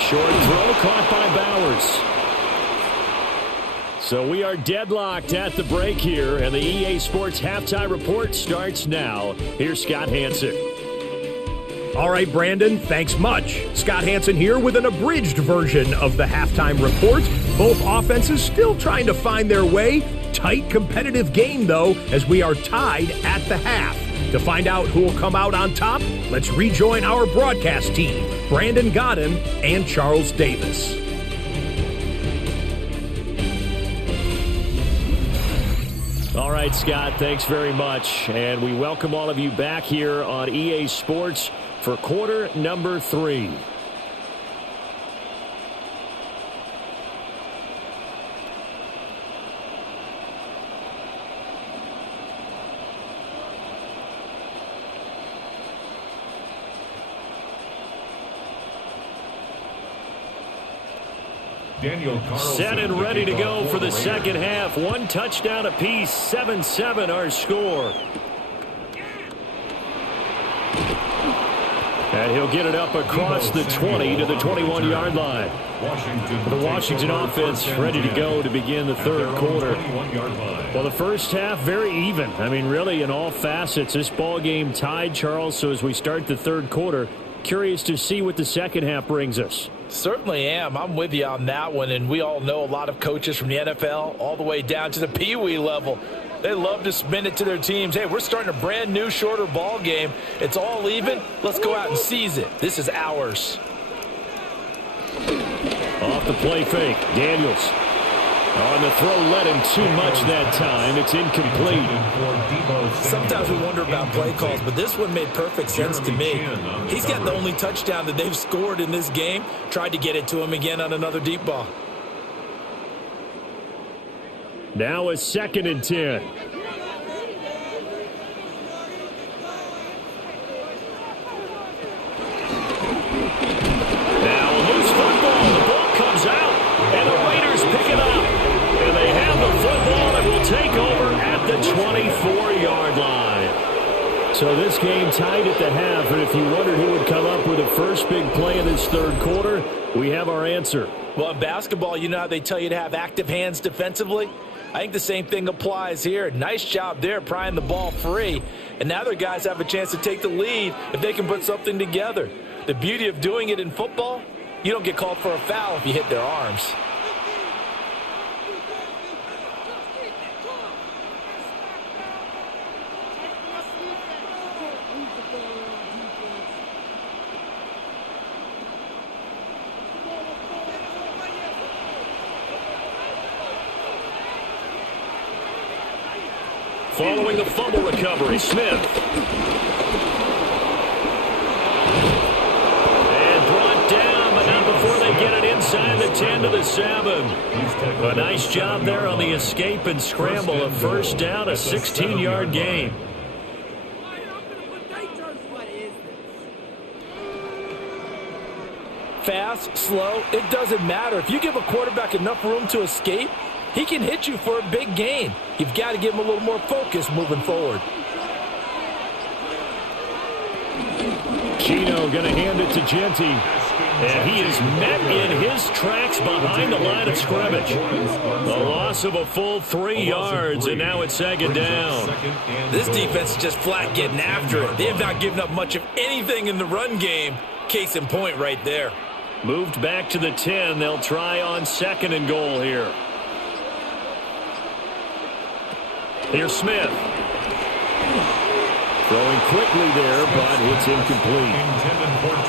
Short throw caught by Bowers. So we are deadlocked at the break here, and the EA Sports Halftime Report starts now. Here's Scott Hansen. All right, Brandon, thanks much. Scott Hansen here with an abridged version of the halftime report. Both offenses still trying to find their way. Tight, competitive game, though, as we are tied at the half. To find out who will come out on top, let's rejoin our broadcast team, Brandon Godden and Charles Davis. All right, Scott, thanks very much. And we welcome all of you back here on EA Sports for quarter number 3. Set and ready to go for the second half. 1 touchdown apiece, 7-7 our score. And he'll get it up across the 20 to the 21-yard line. The Washington offense ready to go to begin the third quarter. Well, the first half, very even. I mean, really, in all facets, this ball game tied, Charles. So as we start the third quarter, curious to see what the second half brings us. Certainly am. I'm with you on that one, and we all know a lot of coaches from the NFL all the way down to the Pee-wee level. They love to spin it to their teams. Hey, we're starting a brand new, shorter ball game. It's all even. Let's go out and seize it. This is ours. Off the play fake, Daniels. On the throw, led him too much that time. It's incomplete. Sometimes we wonder about play calls, but this one made perfect sense to me. He's got the only touchdown that they've scored in this game. Tried to get it to him again on another deep ball. Now a 2nd and 10. Now a loose football. The ball comes out, and the Raiders pick it up. And they have the football that will take over at the 24-yard line. So this game tied at the half, and if you wondered who would come up with the first big play in this third quarter, we have our answer. Well, in basketball, you know how they tell you to have active hands defensively? I think the same thing applies here. Nice job there prying the ball free. And now their guys have a chance to take the lead if they can put something together. The beauty of doing it in football, you don't get called for a foul if you hit their arms. Following the fumble recovery, Smith. And brought down, but not before they get it inside the 10 to the 7. A nice job there on the escape and scramble. A first down, a 16-yard gain. Fast, slow, it doesn't matter. If you give a quarterback enough room to escape, he can hit you for a big gain. You've got to give him a little more focus moving forward. Chino going to hand it to Genty. And he is met in his tracks behind the line of scrimmage. A loss of a full 3 yards, and now it's 2nd down. This defense is just flat getting after it. They have not given up much of anything in the run game. Case in point right there. Moved back to the 10. They'll try on 2nd and goal here. Here's Smith. Throwing quickly there, but it's incomplete.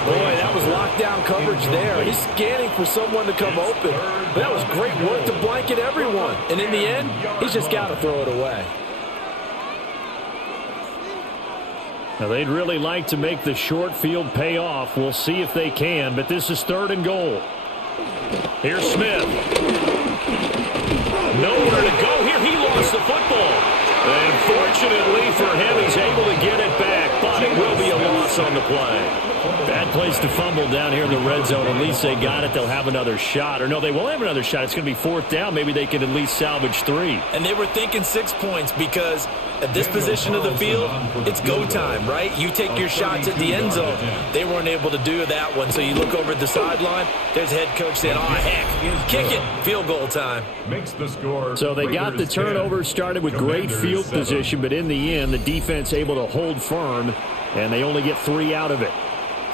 Boy, that was lockdown coverage there. He's scanning for someone to come open. But that was great work to blanket everyone. And in the end, he's just got to throw it away. Now, they'd really like to make the short field pay off. We'll see if they can, but this is 3rd and goal. Here's Smith. Nowhere to go here. He lost the football. And fortunately for him, he's able to get it back, but it will be a loss on the play. Bad place to fumble down here in the red zone. At least they got it. They'll have another shot. Or no, they won't have another shot. It's going to be 4th down. Maybe they can at least salvage 3. And they were thinking 6 points because at this position of the field, it's go time, right? You take your shots at the end zone. They weren't able to do that one. So you look over at the sideline. There's head coach saying, oh, heck, kick it. Field goal time. Makes the score. So they got the turnover, started with great field position, but in the end, the defense able to hold firm, and they only get 3 out of it.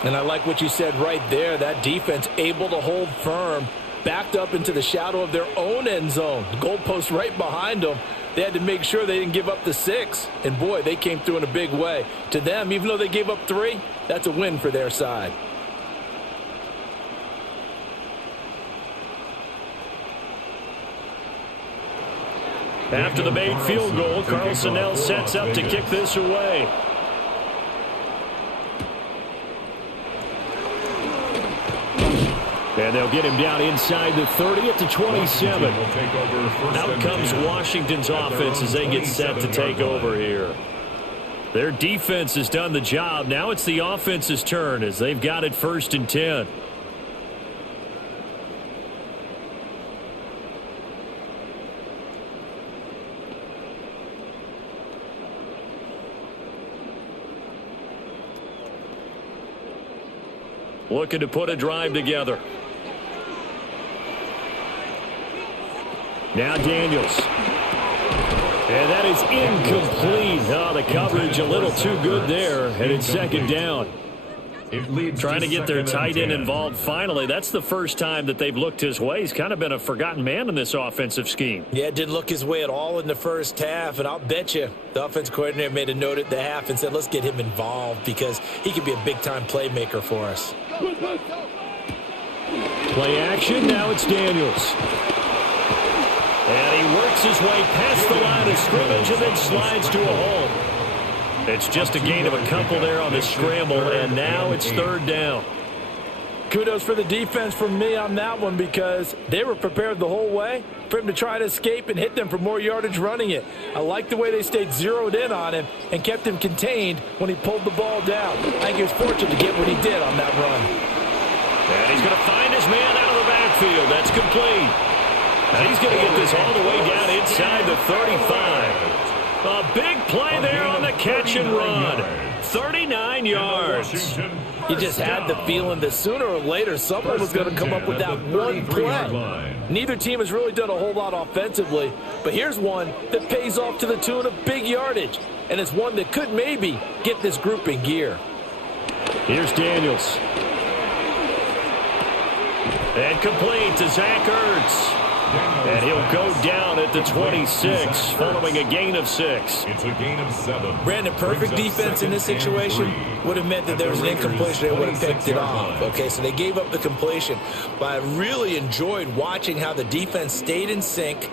And I like what you said right there. That defense able to hold firm, backed up into the shadow of their own end zone. The goalpost right behind them. They had to make sure they didn't give up the 6. And, boy, they came through in a big way. To them, even though they gave up 3, that's a win for their side. After the made field goal, Carlson now sets up to kick this away. And they'll get him down inside the 30 at the 27. Out comes Washington's offense as they get set to take over here. Their defense has done the job. Now it's the offense's turn as they've got it 1st and 10. Looking to put a drive together. Now Daniels. And that is incomplete. Oh, the coverage a little too good there. And it's 2nd down. Trying to get their tight end involved finally. That's the first time that they've looked his way. He's kind of been a forgotten man in this offensive scheme. Yeah, it didn't look his way at all in the first half. And I'll bet you the offense coordinator made a note at the half and said, let's get him involved because he could be a big-time playmaker for us. Play action. Now it's Daniels. And he works his way past the line of scrimmage and then slides to a hole. It's just a gain of a couple there on the scramble, and now it's 3rd down. Kudos for the defense from me on that one because they were prepared the whole way for him to try to escape and hit them for more yardage running it. I like the way they stayed zeroed in on him and kept him contained when he pulled the ball down. I think he was fortunate to get what he did on that run. And he's going to find his man out of the backfield. That's complete. And he's going to get this all the way down inside the 35. A big play there on the catch and run. 39 yards. You just had the feeling that sooner or later someone was going to come up with that one play. Neither team has really done a whole lot offensively, but here's one that pays off to the tune of big yardage, and it's one that could maybe get this group in gear. Here's Daniels. And complete to Zach Ertz. And he'll go down at the 26 following a gain of 6. It's a gain of 7. Brandon, perfect defense in this situation would have meant that there was an incompletion. They would have picked it off. Okay, so they gave up the completion. But I really enjoyed watching how the defense stayed in sync,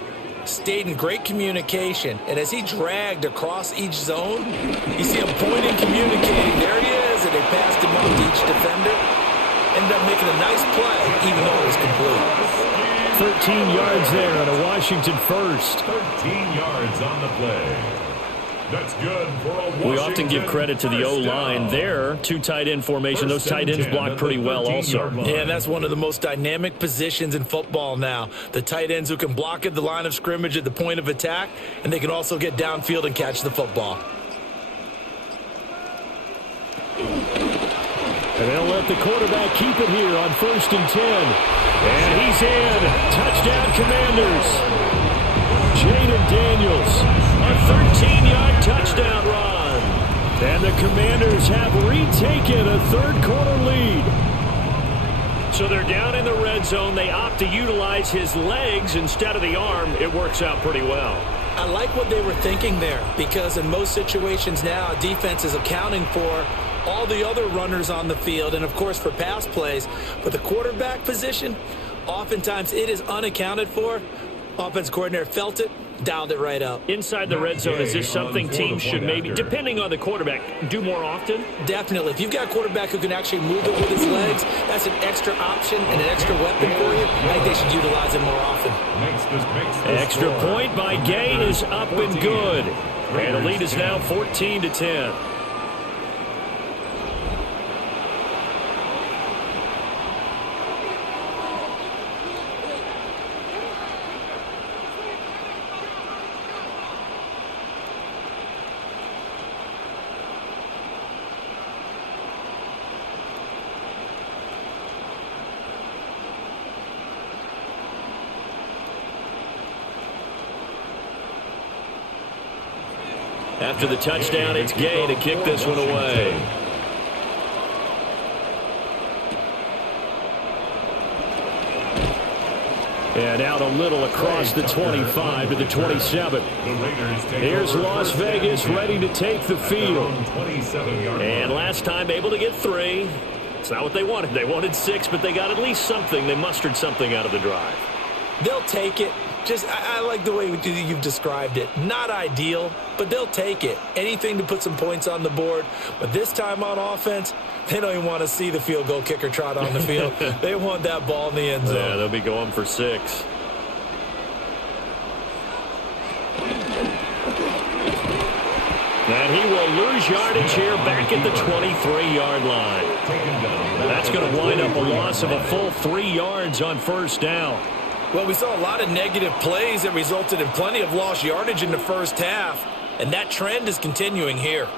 stayed in great communication. And as he dragged across each zone, you see him pointing, communicating. There he is, and they passed him up to each defender. Ended up making a nice play, even though it was complete. 13 yards there on a Washington first. 13 yards on the play. That's good for a Washington. We often give credit to the O-line there. 2 tight end formation. Those tight ends block pretty well also. Yeah, that's one of the most dynamic positions in football now. The tight ends who can block at the line of scrimmage at the point of attack, and they can also get downfield and catch the football. And they'll let the quarterback keep it here on 1st and 10. And he's in. Touchdown, Commanders. Jaden Daniels, a 13-yard touchdown run. And the Commanders have retaken a third-quarter lead. So they're down in the red zone. They opt to utilize his legs instead of the arm. It works out pretty well. I like what they were thinking there, because in most situations now, defense is accounting for all the other runners on the field and, of course, for pass plays. But the quarterback position, oftentimes it is unaccounted for. Offense coordinator felt it, dialed it right up. Inside the red zone, is this something teams should maybe, depending on the quarterback, do more often? Definitely. If you've got a quarterback who can actually move it with his legs, that's an extra option and an extra weapon for you. I think they should utilize it more often. Extra point by Gain is up and good. And the lead is now 14-10. After the touchdown, it's Gay to kick this one away. And out a little across the 25 to the 27. Here's Las Vegas ready to take the field. And last time able to get 3. It's not what they wanted. They wanted 6, but they got at least something. They mustered something out of the drive. They'll take it. I like the way you've described it. Not ideal, but they'll take it. Anything to put some points on the board. But this time on offense, they don't even want to see the field goal kicker trot on the field. They want that ball in the end zone. Yeah, they'll be going for 6. And he will lose yardage here back at the 23-yard line. That's going to wind up a loss of a full 3 yards on first down. Well, we saw a lot of negative plays that resulted in plenty of lost yardage in the first half, and that trend is continuing here.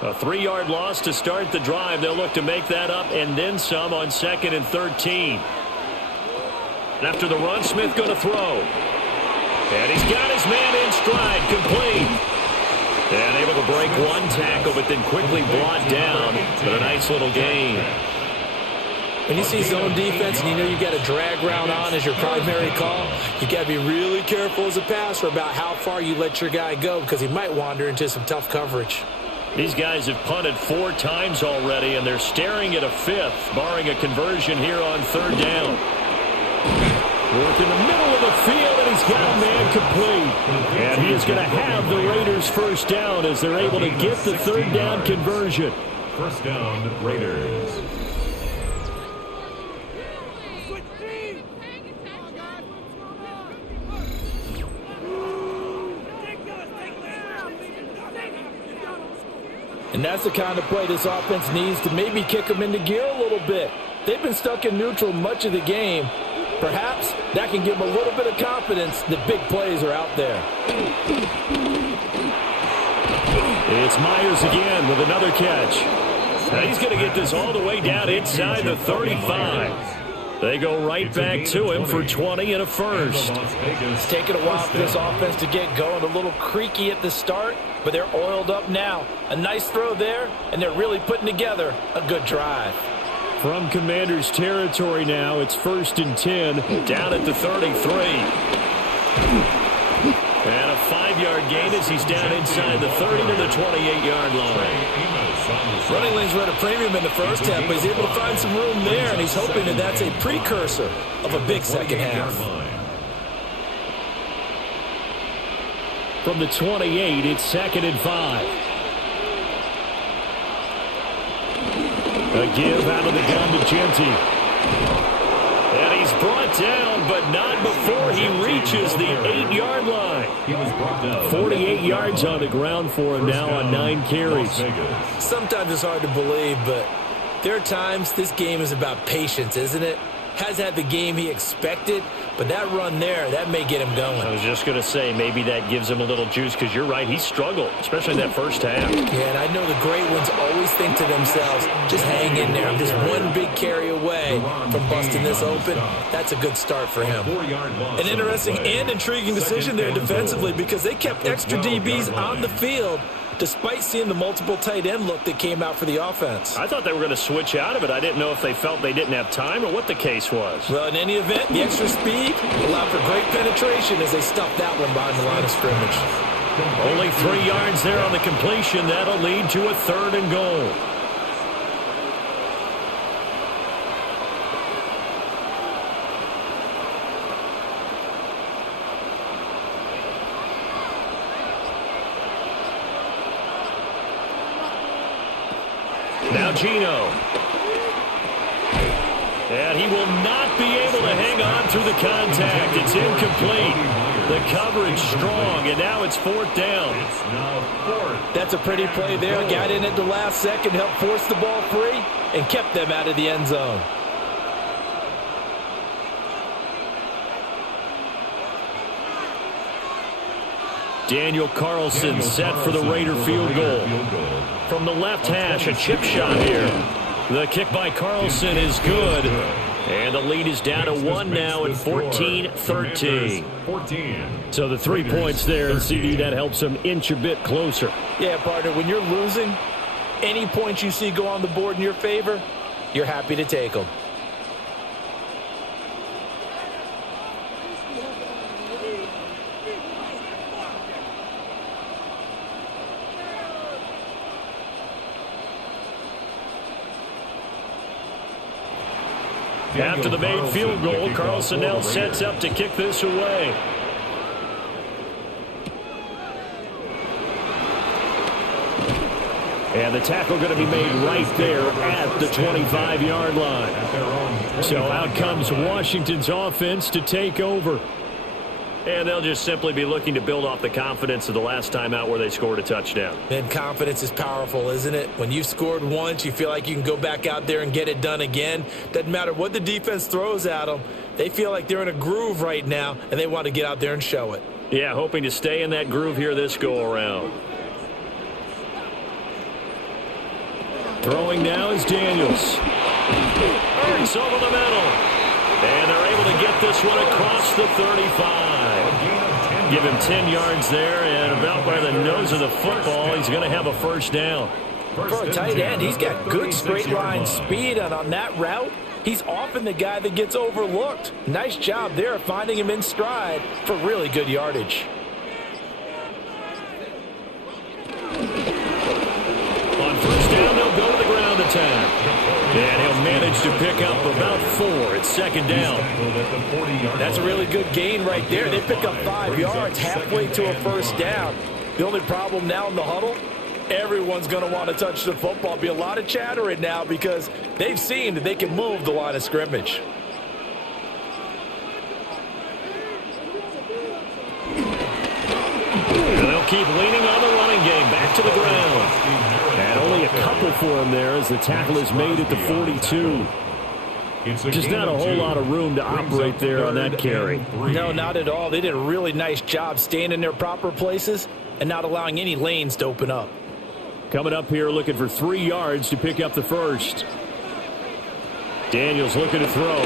A 3-yard loss to start the drive. They'll look to make that up and then some on 2nd and 13. After the run, Smith going to throw. And he's got his man in stride, complete. And able to break one tackle, but then quickly brought down. But a nice little gain. When you see zone defense and you know you've got a drag route on as your primary call, you got to be really careful as a passer about how far you let your guy go, because he might wander into some tough coverage. These guys have punted 4 times already, and they're staring at a 5th, barring a conversion here on 3rd down. Work in the middle of the field, and he's got a man complete. And he is going to have the Raiders first down as they're able to get the 3rd down conversion. First down, Raiders. And that's the kind of play this offense needs to maybe kick them into gear a little bit. They've been stuck in neutral much of the game. Perhaps that can give them a little bit of confidence that big plays are out there. It's Myers again with another catch. Now he's going to get this all the way down inside the 35. They go right back to him for 20 and a first. It's taken a while for this offense to get going. A little creaky at the start, but they're oiled up now. A nice throw there, and they're really putting together a good drive. From Commanders territory now, it's 1st and 10, down at the 33. And a 5-yard gain as he's down inside the 30 to the 28-yard line. Running lanes were at a premium in the first half, but he's able to find some room there, and he's hoping that that's a precursor of a big second half. From the 28, it's 2nd and 5. A give out of the gun to Genty. And he's brought down, but not before he reaches the 8-yard line. 48 yards on the ground for him now on 9 carries. Sometimes it's hard to believe, but there are times this game is about patience, isn't it? Has had the game he expected, but that run there, that may get him going. I was just going to say, maybe that gives him a little juice, because you're right, he struggled, especially in that first half. Yeah, and I know the great ones always think to themselves, just hang in there. I'm just one big carry away from busting this open. That's a good start for him. An interesting and intriguing decision there defensively, because they kept extra DBs on the field despite seeing the multiple tight end look that came out for the offense. I thought they were going to switch out of it. I didn't know if they felt they didn't have time or what the case was. Well, in any event, the extra speed allowed for great penetration as they stuffed that one behind the line of scrimmage. Only 3 yards there on the completion. That'll lead to a 3rd and goal. Now Gino. And he will not be able to hang on through the contact. It's incomplete. The coverage strong, and now it's 4th down. It's now 4th. That's a pretty play there. Got in at the last second, helped force the ball free, and kept them out of the end zone. Daniel Carlson set for the Raider field goal. From the left hash, a chip shot here. The kick by Carlson is good. And the lead is down to 1 now at 14-13. So the 3 points there, and CD, that helps them inch a bit closer. Yeah, partner, when you're losing, any points you see go on the board in your favor, you're happy to take them. After the made field goal, Carlson now sets up to kick this away. And the tackle going to be made right there at the 25-yard line. So out comes Washington's offense to take over. And they'll just simply be looking to build off the confidence of the last time out where they scored a touchdown. And confidence is powerful, isn't it? When you've scored once, you feel like you can go back out there and get it done again. Doesn't matter what the defense throws at them. They feel like they're in a groove right now, and they want to get out there and show it. Yeah, hoping to stay in that groove here this go-around. Throwing now is Daniels. Hurts over the middle. And they're able to get this one across the 35. Give him 10 yards there, and about by the nose of the football, he's going to have a 1st down. For a tight end, he's got good straight line speed, and on that route, he's often the guy that gets overlooked. Nice job there finding him in stride for really good yardage. On 1st down, they'll go to the ground attack. And he'll manage to pick up about 4. It's 2nd down. That's a really good gain right there. They pick up 5 yards halfway to a 1st down. The only problem now in the huddle, everyone's going to want to touch the football. Be a lot of chattering now because they've seen that they can move the line of scrimmage. And they'll keep leaning on the running game. Back to the ground. And only a couple for him there as the tackle is made at the 42. Just not a whole lot of room to operate there on that carry. No, not at all. They did a really nice job staying in their proper places and not allowing any lanes to open up. Coming up here looking for 3 yards to pick up the 1st. Daniels looking to throw.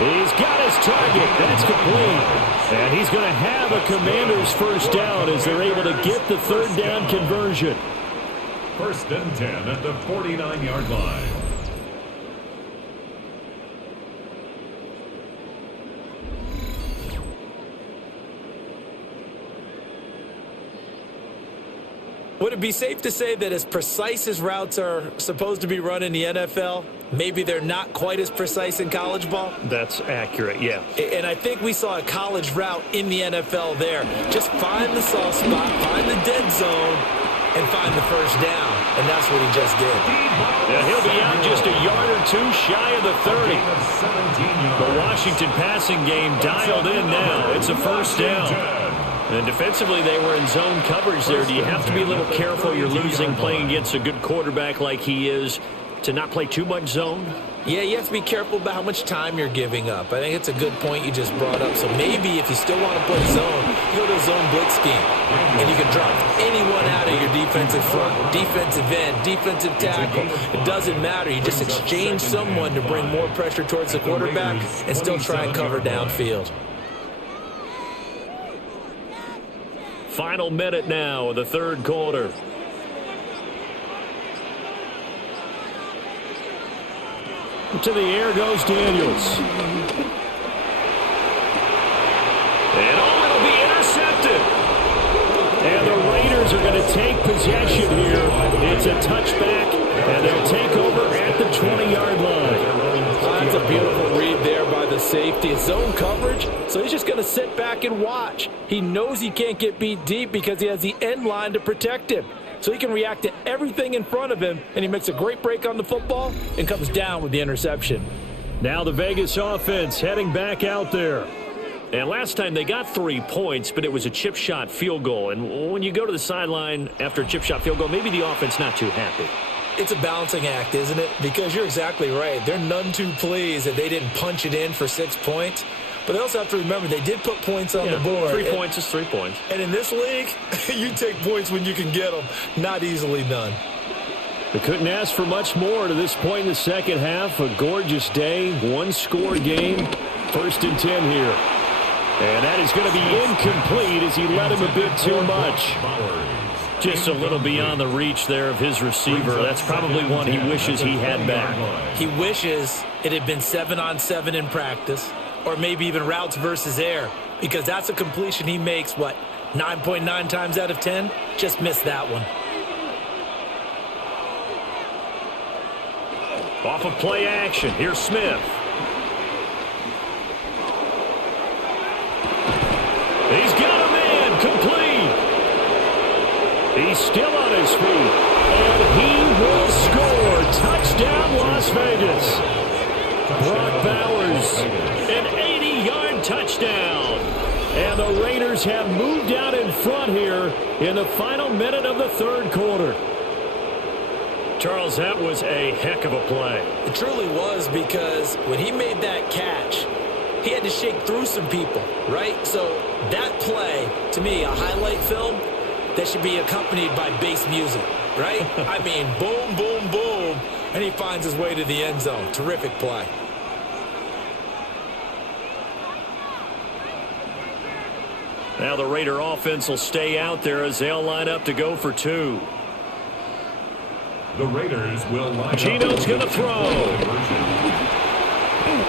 He's got his target. That's complete. And he's going to have a Commander's 1st down as they're able to get the 3rd down conversion. 1st and 10 at the 49-yard line. Would it be safe to say that as precise as routes are supposed to be run in the NFL, maybe they're not quite as precise in college ball? That's accurate, yeah. And I think we saw a college route in the NFL there. Just find the soft spot, find the dead zone, and find the 1st down. And that's what he just did. And he'll be out just a yard or 2 shy of the 30. The Washington passing game dialed in now. It's a 1st down. And defensively, they were in zone coverage there. Do you have to be a little careful? You're losing playing against a good quarterback like he is to not play too much zone? Yeah, you have to be careful about how much time you're giving up. I think it's a good point you just brought up. So maybe if you still want to play zone, you go to a zone blitz scheme. And you can drop anyone out of your defensive front, defensive end, defensive tackle. It doesn't matter. You just exchange someone to bring more pressure towards the quarterback and still try and cover downfield. Final minute now of the third quarter. To the air goes Daniels. And it'll be intercepted. And the Raiders are going to take possession here. It's a touchback, and they'll take over at the 20-yard line. That's a beautiful read there by the safety. It's zone coverage, so he's just going to sit back and watch. He knows he can't get beat deep because he has the end line to protect him. So he can react to everything in front of him, and he makes a great break on the football and comes down with the interception. Now the Vegas offense heading back out there. And last time they got 3 points, but it was a chip shot field goal. And when you go to the sideline after a chip shot field goal, maybe the offense not too happy. It's a balancing act, isn't it? Because you're exactly right. They're none too pleased that they didn't punch it in for 6 points. But they also have to remember they did put points on the board. 3 points is 3 points. And in this league, you take points when you can get them. Not easily done. They couldn't ask for much more to this point in the second half. A gorgeous day, one-score game. 1st and 10 here. And that is going to be incomplete as he led him a bit too much. Just a little beyond the reach there of his receiver. That's probably one he wishes he had back. He wishes it had been 7-on-7 in practice, or maybe even routes versus air, because that's a completion he makes, 9.9 times out of 10? Just missed that one. Off of play action, here's Smith. He's got a man, complete. He's still on his feet, and he will score. Touchdown, Las Vegas. Brock Bowers, an 80-yard touchdown. And the Raiders have moved out in front here in the final minute of the third quarter. Charles, that was a heck of a play. It truly was, because when he made that catch, he had to shake through some people, right? So that play, to me, a highlight film that should be accompanied by bass music, right? I mean, boom, boom, boom, and he finds his way to the end zone. Terrific play. Now the Raider offense will stay out there as they'll line up to go for 2. The Raiders will line Gino's going to throw.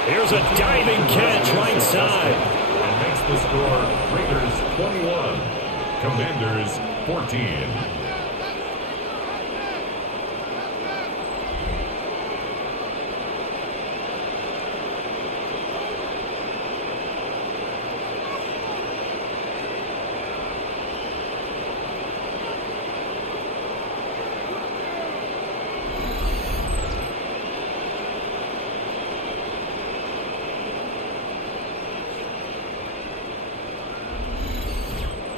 Here's a diving catch right side. And makes the score Raiders 21, Commanders 14.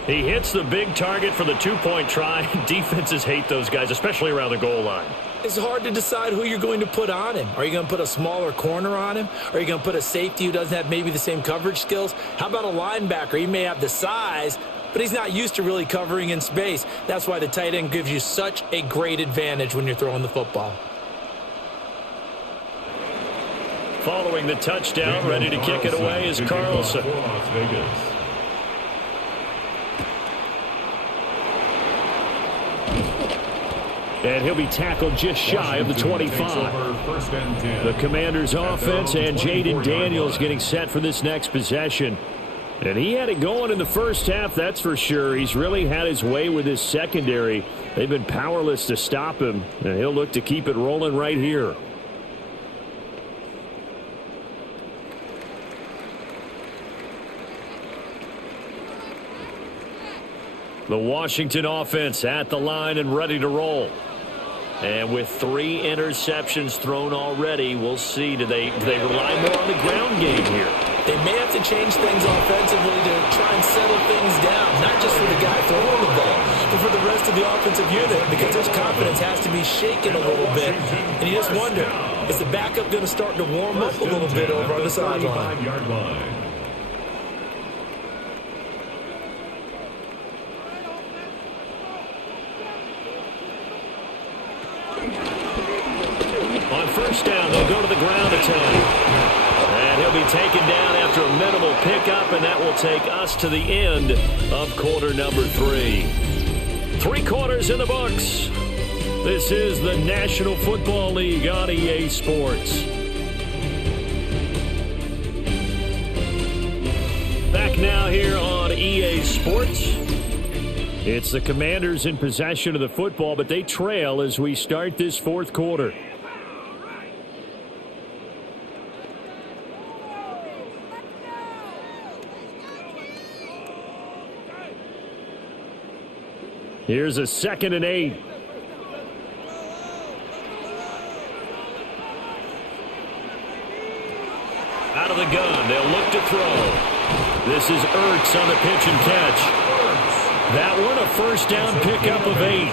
He hits the big target for the 2-point try. Defenses hate those guys, especially around the goal line. It's hard to decide who you're going to put on him. Are you going to put a smaller corner on him? Are you going to put a safety who doesn't have maybe the same coverage skills? How about a linebacker? He may have the size, but he's not used to really covering in space. That's why the tight end gives you such a great advantage when you're throwing the football. Following the touchdown, ready to kick it away is Carlson. And he'll be tackled just shy of the 25. The Commanders' offense and Jaden Daniels getting set for this next possession. And he had it going in the first half, that's for sure. He's really had his way with his secondary. They've been powerless to stop him, and he'll look to keep it rolling right here. The Washington offense at the line and ready to roll. And with 3 interceptions thrown already, we'll see. Do they rely more on the ground game here? They may have to change things offensively to try and settle things down, not just for the guy throwing the ball, but for the rest of the offensive unit, because his confidence has to be shaken a little bit. And you just wonder, is the backup going to start to warm up a little bit over on the sideline? On first down, they'll go to the ground attack. And he'll be taken down after a minimal pickup, and that will take us to the end of quarter number 3. 3 quarters in the books. This is the National Football League on EA Sports. Back now here on EA Sports. It's the Commanders in possession of the football, but they trail as we start this 4th quarter. Here's a 2nd and 8. Out of the gun, they'll look to throw. This is Ertz on the pitch and catch. That one a first down pickup of 8.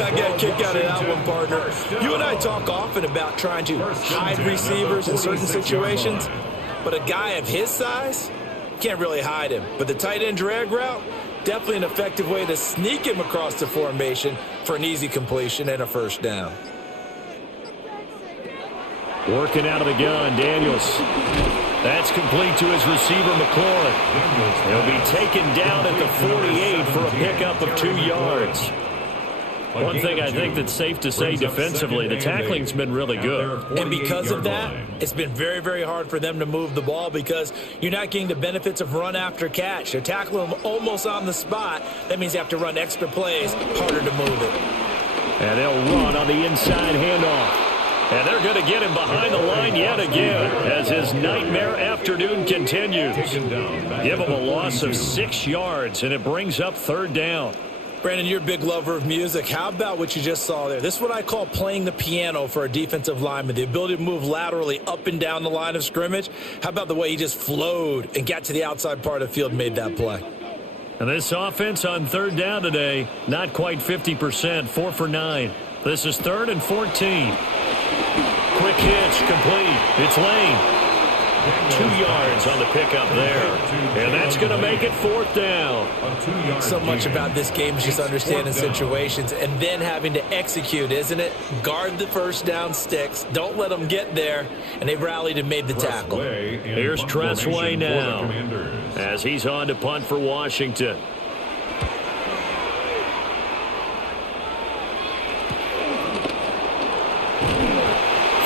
I got a kick out of that one, partner. You and I talk often about trying to hide receivers in certain situations, but a guy of his size can't really hide him. But the tight end drag route, definitely an effective way to sneak him across the formation for an easy completion and a first down. Working out of the gun, Daniels. That's complete to his receiver, McLaurin. He'll be taken down at the 48 for a pickup of 2 yards. One thing I think that's safe to say defensively, the tackling's been really good. And because of that, it's been very, very hard for them to move the ball because you're not getting the benefits of run after catch. They're tackling them almost on the spot. That means you have to run extra plays, harder to move it. And they'll run on the inside handoff. And they're going to get him behind the line yet again as his nightmare afternoon continues. Give him a loss of 6 yards, and it brings up 3rd down. Brandon, you're a big lover of music. How about what you just saw there? This is what I call playing the piano for a defensive lineman, the ability to move laterally up and down the line of scrimmage. How about the way he just flowed and got to the outside part of the field and made that play? And this offense on 3rd down today, not quite 50%, 4 for 9. This is 3rd and 14. Quick hitch, complete. It's Lane. 2 yards on the pickup there. And that's going to make it 4th down. So much about this game is just understanding situations and then having to execute, isn't it? Guard the first down sticks. Don't let them get there. And they rallied and made the tackle. Here's Tressway now as he's on to punt for Washington.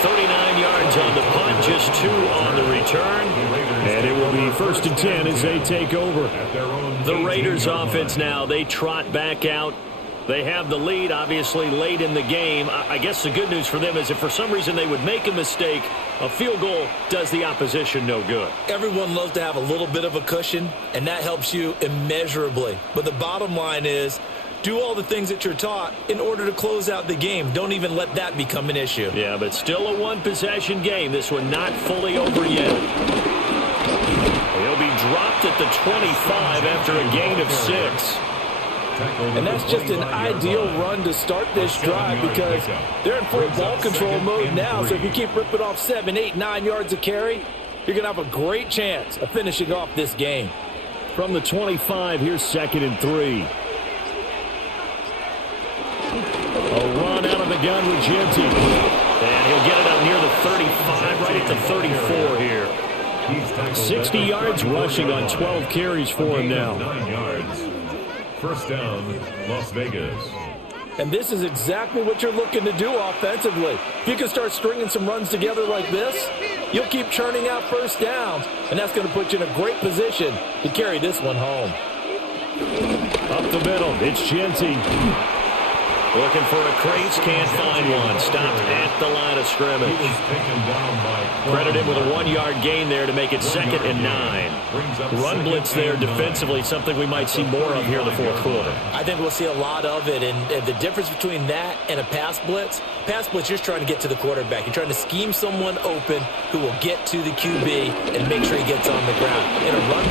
39 yards on the punt, just 2 on the return. And it will be 1st and 10 as they take over. The Raiders offense now, they trot back out. They have the lead, obviously, late in the game. I guess the good news for them is if for some reason they would make a mistake, a field goal does the opposition no good. Everyone loves to have a little bit of a cushion, and that helps you immeasurably. But the bottom line is, do all the things that you're taught in order to close out the game. Don't even let that become an issue. Yeah, but still a 1-possession game. This one not fully over yet. He'll be dropped at the 25 after a gain of 6. And that's just an ideal run to start this drive because they're in full ball control mode now. So if you keep ripping off 7, 8, 9 yards of carry, you're going to have a great chance of finishing off this game. From the 25, here's 2nd and 3. A run out of the gun with Genty. And he'll get it up near the 35, right at the 34 here. 60 yards rushing on 12 carries for him now. 9 yards. First down, Las Vegas. And this is exactly what you're looking to do offensively. If you can start stringing some runs together like this, you'll keep churning out first downs, and that's going to put you in a great position to carry this one home. Up the middle, it's Genty. Looking for a crease, can't find one. Stopped at the line of scrimmage. Credit him with a 1-yard gain there to make it 2nd and 9. Run blitz there defensively, something we might see more of here in the 4th quarter. I think we'll see a lot of it, and the difference between that and a pass blitz, you're just trying to get to the quarterback. You're trying to scheme someone open who will get to the QB and make sure he gets on the ground. In a run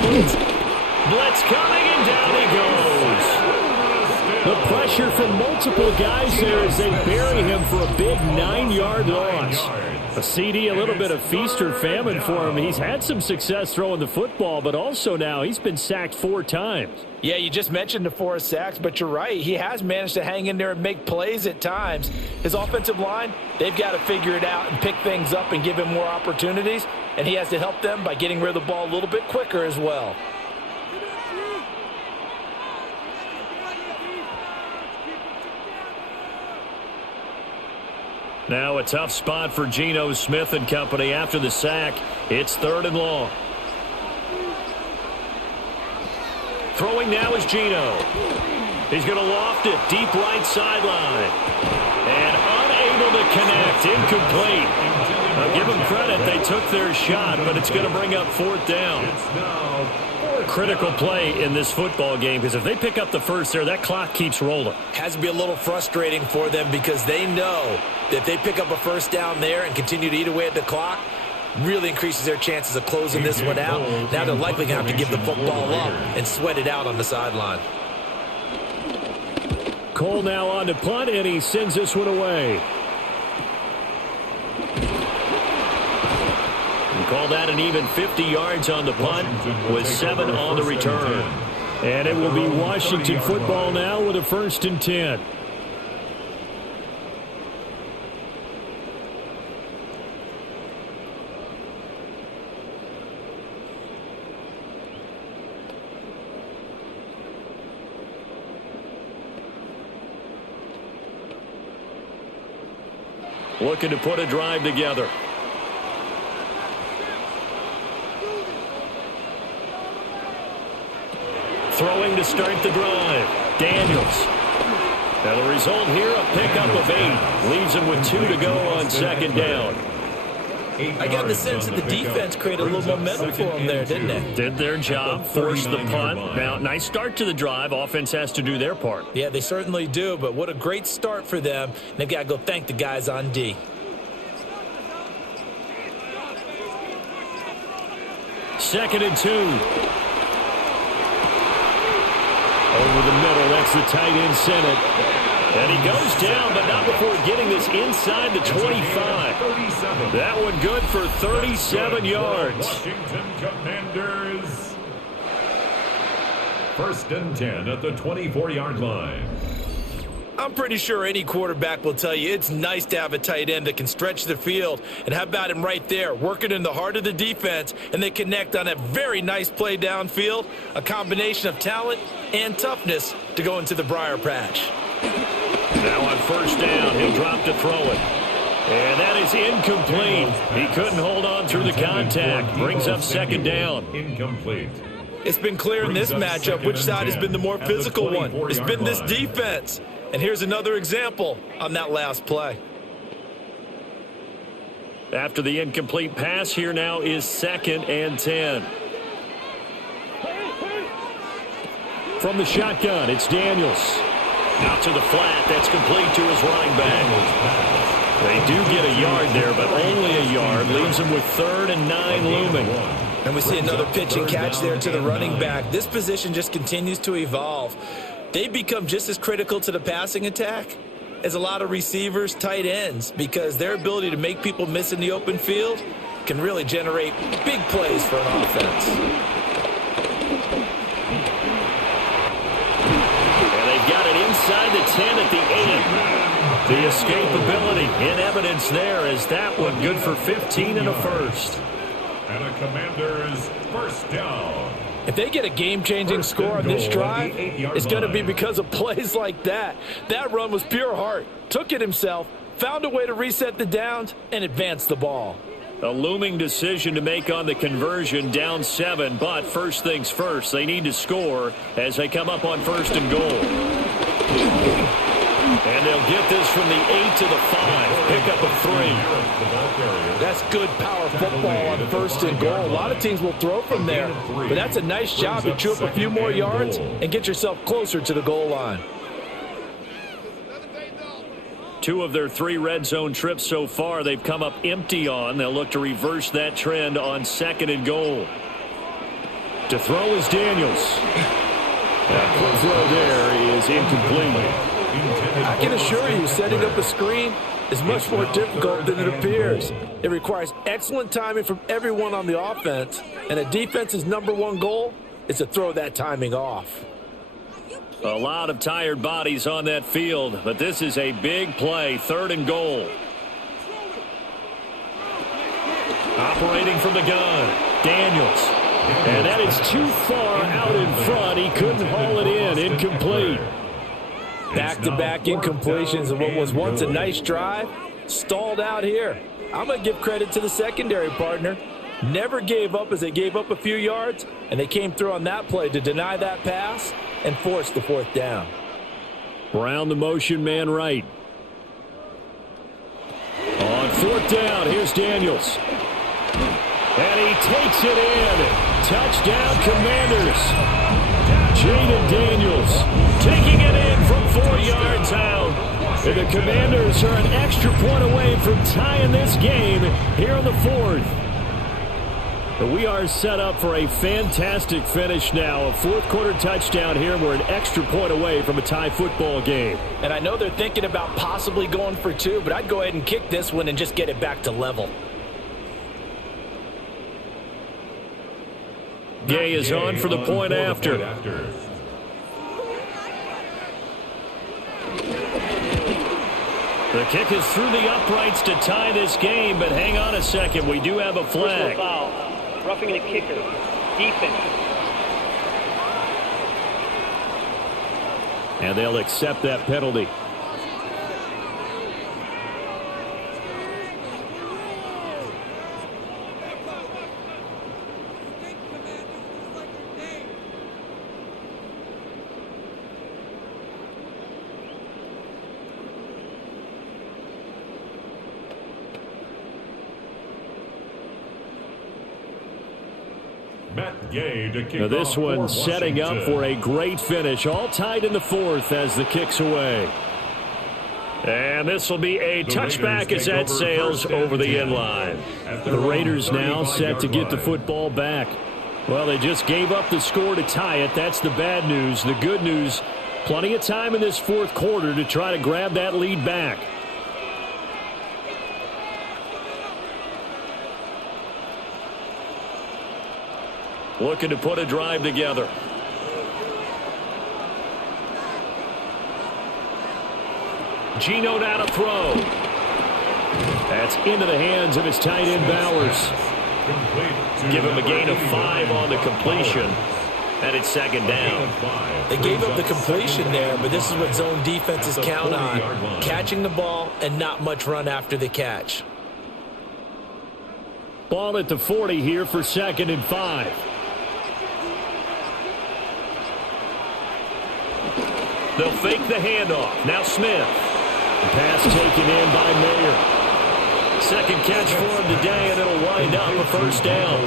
blitz coming, and down he goes. The pressure from multiple guys there as they bury him for a big 9-yard loss. A CD, a little bit of feast or famine for him. He's had some success throwing the football, but also now he's been sacked 4 times. Yeah, you just mentioned the 4 sacks, but you're right. He has managed to hang in there and make plays at times. His offensive line, they've got to figure it out and pick things up and give him more opportunities. and he has to help them by getting rid of the ball a little bit quicker as well. Now a tough spot for Geno Smith and company after the sack. It's 3rd and long. Throwing now is Geno. He's going to loft it deep right sideline. And unable to connect. Incomplete. Now give them credit. They took their shot, but it's going to bring up 4th down. Critical play in this football game because if they pick up the first there, that clock keeps rolling. Has to be a little frustrating for them because they know that if they pick up a first down there and continue to eat away at the clock, really increases their chances of closing this one out. Now they're likely going to have to give the football up and sweat it out on the sideline. Cole now on to punt, and he sends this one away. Call that an even 50 yards on the punt with 7 on the return. And it will be Washington football now with a 1st and 10. Looking to put a drive together. Throwing to start the drive. Daniels. Now the result here, a pickup of 8. Leaves him with 2 to go on 2nd down. I got the sense that the defense created a little momentum for them there, didn't they? Did their job, forced the punt. Now, nice start to the drive. Offense has to do their part. Yeah, they certainly do, but what a great start for them. They've got to go thank the guys on D. 2nd and 2. Over the middle, that's the tight end center. And he goes down, but not before getting this inside the 25. That one good for 37 yards. Washington Commanders. 1st and 10 at the 24-yard line. I'm pretty sure any quarterback will tell you it's nice to have a tight end that can stretch the field. And how about him right there, working in the heart of the defense, and they connect on a very nice play downfield, a combination of talent and toughness to go into the briar patch. Now on 1st down, he'll drop to throw it. And that is incomplete. He couldn't hold on through the contact. Brings up 2nd down. Incomplete. It's been clear in this matchup which side has been the more physical one. It's been this defense. And here's another example on that last play. After the incomplete pass, here now is 2nd and 10. From the shotgun, it's Daniels. Out to the flat. That's complete to his running back. They do get a yard there, but only a yard. Leaves him with 3rd and 9 looming. And we see another pitch and catch there to the running back. This position just continues to evolve. They become just as critical to the passing attack as a lot of receivers, tight ends, because their ability to make people miss in the open field can really generate big plays for an offense. And they've got it inside the 10 at the 8. The escapability in evidence there as that one good for 15 and a 1st. And a Commanders 1st down. If they get a game-changing score on this drive, it's going to be because of plays like that. That run was pure heart. Took it himself, found a way to reset the downs, and advance the ball. A looming decision to make on the conversion, down 7, but first things first, they need to score as they come up on 1st and goal. And they'll get this from the 8 to the 5. Pick up a 3. That's good power football on 1st and goal. A lot of teams will throw from there, but that's a nice job to chew up a few more yards and get yourself closer to the goal line. 2 of their 3 red zone trips so far they've come up empty on. They'll look to reverse that trend on 2nd and goal. To throw is Daniels. That quick throw there is incomplete. I can assure you, setting up a screen is much more difficult than it appears. It requires excellent timing from everyone on the offense, and a defense's #1 goal is to throw that timing off. A lot of tired bodies on that field, but this is a big play, 3rd and goal. Operating from the gun, Daniels. And that is too far out in front. He couldn't haul it in. Incomplete. Back-to-back incompletions of what was once a nice drive. Stalled out here. I'm going to give credit to the secondary partner. Never gave up as they gave up a few yards, and they came through on that play to deny that pass and force the fourth down. Brown the motion man right. On fourth down, here's Daniels. And he takes it in. Touchdown, Commanders. Jaden Daniels taking it in from 4 yards out. And the Commanders are an extra point away from tying this game here in the fourth. And we are set up for a fantastic finish now. A fourth-quarter touchdown here. We're an extra point away from a tie football game. And I know they're thinking about possibly going for two, but I'd go ahead and kick this one and just get it back to level. Gay is on for the point after. The kick is through the uprights to tie this game, but hang on a second. We do have a flag. Personal foul. Roughing the kicker. Defense. And they'll accept that penalty. Now this one setting up for a great finish. All tied in the fourth as the kick's away. And this will be a touchback as that sails over the end line. The Raiders now set to get the football back. Well, they just gave up the score to tie it. That's the bad news. The good news, plenty of time in this fourth quarter to try to grab that lead back. Looking to put a drive together. Geno now to throw. That's into the hands of his tight end Bowers. Give him a gain of 5 on the completion. And it's second down. They gave up the completion there, but this is what zone defenses count on. Catching the ball and not much run after the catch. Ball at the 40 here for 2nd and 5. They'll fake the handoff. Now Smith. The pass taken in by Mayer. Second catch for him today, and it'll wind up a first down.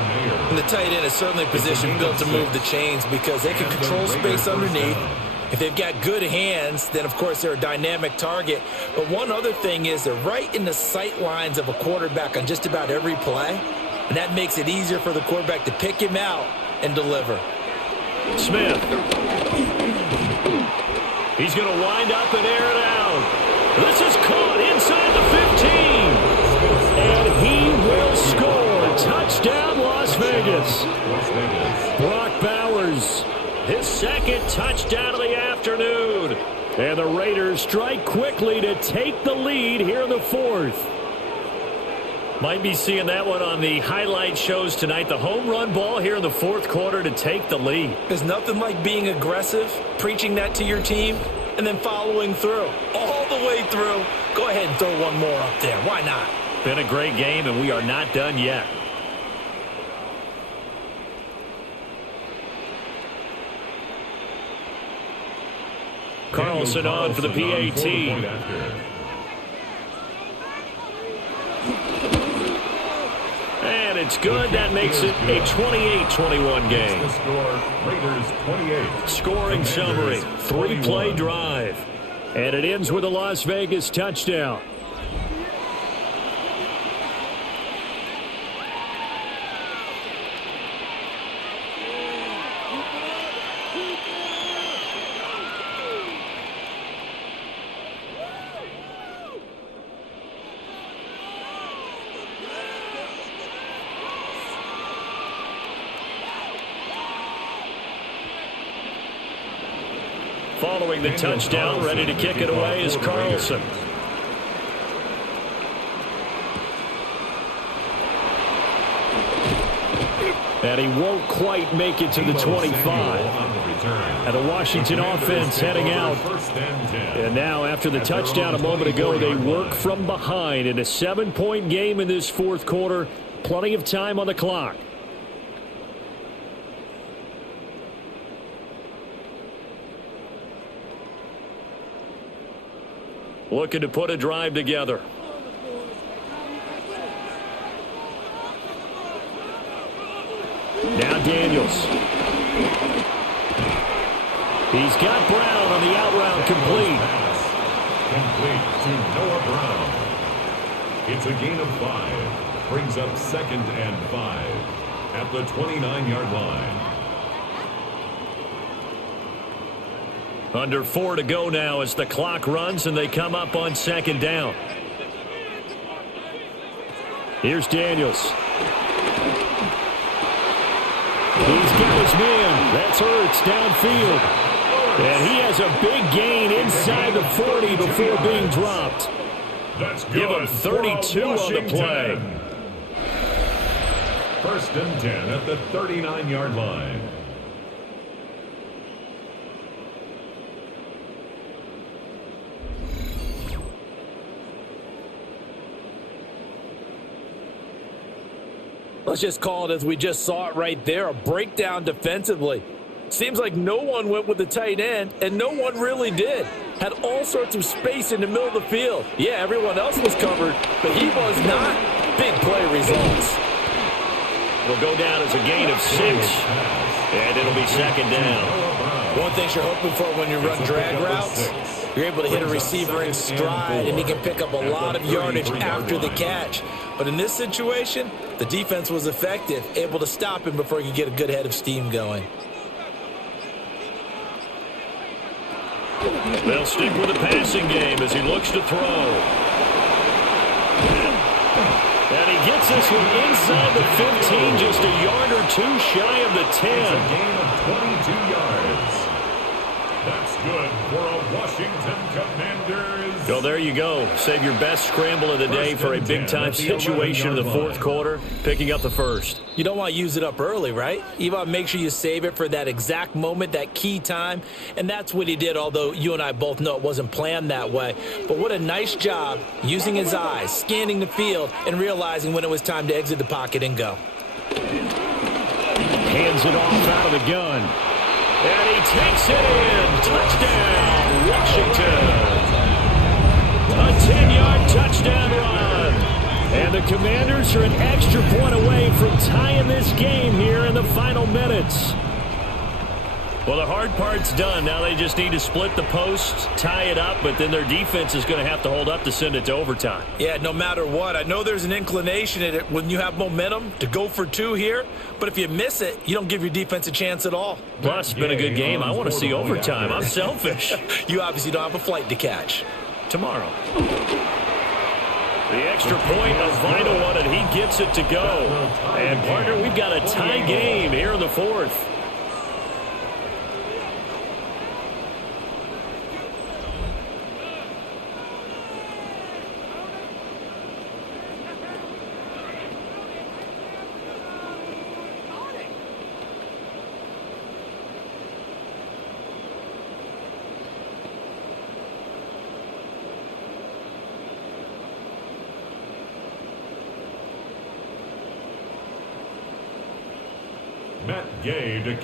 And the tight end is certainly positioned built to move the chains because they can control space underneath. If they've got good hands, then, of course, they're a dynamic target. But one other thing is they're right in the sight lines of a quarterback on just about every play, and that makes it easier for the quarterback to pick him out and deliver. Smith. He's going to wind up and air it out. This is caught inside the 15. And he will score. Touchdown, Las Vegas. Brock Bowers, his second touchdown of the afternoon. And the Raiders strike quickly to take the lead here in the fourth. Might be seeing that one on the highlight shows tonight. The home run ball here in the fourth quarter to take the lead. There's nothing like being aggressive, preaching that to your team, and then following through. All the way through. Go ahead and throw one more up there. Why not? Been a great game, and we are not done yet. Carlson on for the PAT. And it's good. That makes it a 28-21 game. Raiders 28. Scoring summary, 3-play drive. And it ends with a Las Vegas touchdown. Following the touchdown, ready to kick it away is Carlson. And he won't quite make it to the 25. And the Washington offense heading out. And now after the touchdown a moment ago, they work from behind in a 7-point game in this fourth quarter. Plenty of time on the clock. Looking to put a drive together. Now Daniels. He's got Brown on the out route complete. Complete to Noah Brown. It's a gain of 5. Brings up 2nd and 5 at the 29-yard line. Under 4 to go now as the clock runs and they come up on 2nd down. Here's Daniels. He's got his man. That's Ertz downfield. And he has a big gain inside the 40 before being dropped. That's good. Give him 32 on the play. 1st and 10 at the 39-yard line. Let's just call it as we just saw it right there, a breakdown defensively. Seems like no one went with the tight end, and no one really did. Had all sorts of space in the middle of the field. Yeah, everyone else was covered, but he was not. Big play results. Will go down as a gain of 6, and it'll be 2nd down. One thing you're hoping for when you run drag routes, you're able to hit a receiver in stride, and he can pick up a lot of yardage after the catch. But in this situation, the defense was effective, able to stop him before he could get a good head of steam going. They'll stick with the passing game as he looks to throw. And he gets this one inside the 15, just a yard or 2 shy of the 10. It's a gain of 22 yards. That's good for a Washington Commanders. So there you go. Save your best scramble of the day for a big-time situation in the fourth quarter, picking up the first. You don't want to use it up early, right? You want to make sure you save it for that exact moment, that key time, and that's what he did, although you and I both know it wasn't planned that way. But what a nice job using his eyes, scanning the field, and realizing when it was time to exit the pocket and go. Hands it off out of the gun. And he takes it in. Touchdown, Washington. A 10-yard touchdown run. And the Commanders are an extra point away from tying this game here in the final minutes. Well, the hard part's done. Now they just need to split the posts, tie it up, but then their defense is going to have to hold up to send it to overtime. Yeah, no matter what. I know there's an inclination in it when you have momentum to go for 2 here, but if you miss it, you don't give your defense a chance at all. Plus, it's been a good game. I want to see overtime. I'm selfish. You obviously don't have a flight to catch. Tomorrow. The extra point, a vital one, and he gets it to go. And, partner, we've got a tie game here in the fourth.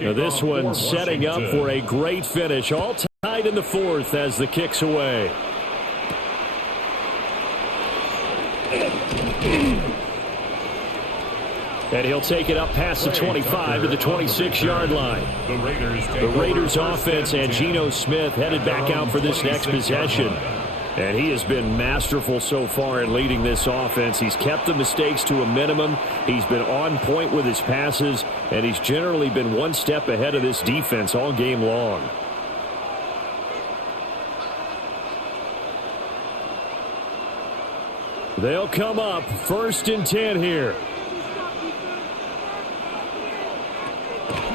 Now this one setting up for a great finish. All tied in the fourth as the kick's away. And he'll take it up past the 25 to the 26-yard line. The Raiders offense and Geno Smith headed back out for this next possession. And he has been masterful so far in leading this offense. He's kept the mistakes to a minimum. He's been on point with his passes, and he's generally been one step ahead of this defense all game long. They'll come up 1st and 10 here.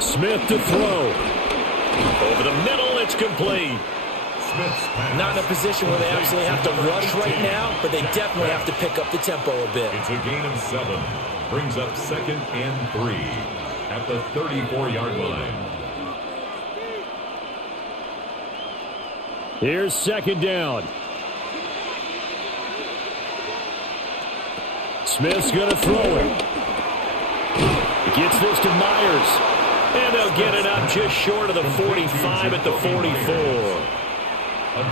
Smith to throw. Over the middle, it's complete. Not in a position where they absolutely have to rush right now, but they definitely have to pick up the tempo a bit. It's a gain of 7. Brings up 2nd and 3. at the 34-yard line. Here's second down. Smith's going to throw it. He gets this to Myers. And they'll get it up just short of the 45 at the 44.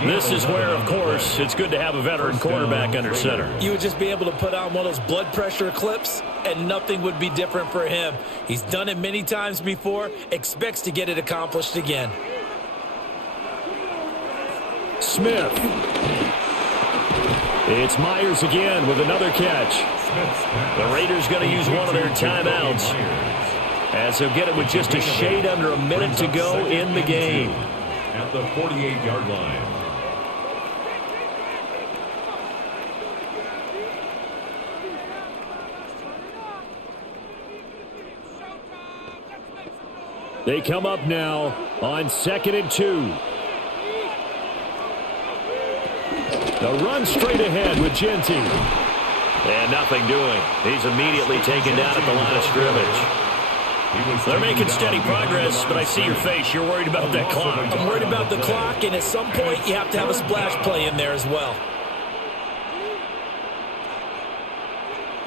This is where, of course, it's good to have a veteran quarterback under center. You would just be able to put on one of those blood pressure clips, and nothing would be different for him. He's done it many times before, expects to get it accomplished again. Smith. It's Myers again with another catch. The Raiders going to use one of their timeouts, as they'll get it with just a shade under a minute to go in the game. At the 48-yard line. They come up now on 2nd and 2. The run straight ahead with Genty. And nothing doing. He's immediately taken down at the line of scrimmage. They're making steady progress, but I see your face. You're worried about that clock. I'm worried about the clock, and at some point you have to have a splash play in there as well.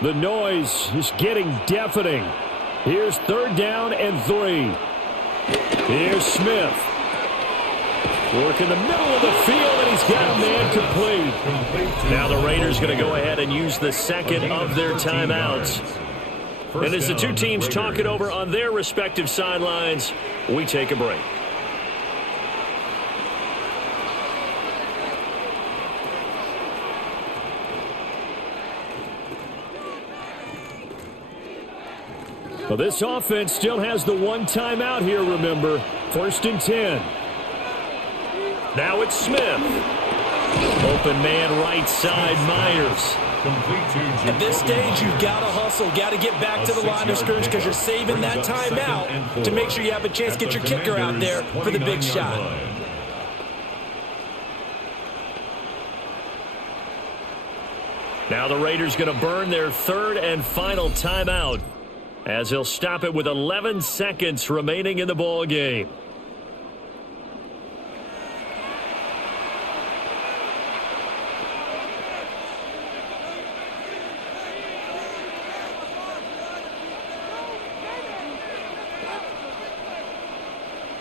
The noise is getting deafening. Here's 3rd down and 3. Here's Smith. Work in the middle of the field, and he's got a man complete. Now the Raiders going to go ahead and use the second of their timeouts. And as the two teams talk it over on their respective sidelines, we take a break. Well, this offense still has the one timeout here, remember. 1st and 10. Now it's Smith. Open man right side, Myers. At this stage, you've got to hustle, got to get back to the line of scrimmage because you're saving that timeout to make sure you have a chance to get your kicker out there for the big shot. Now the Raiders going to burn their 3rd and final timeout, as they'll stop it with 11 seconds remaining in the ball game.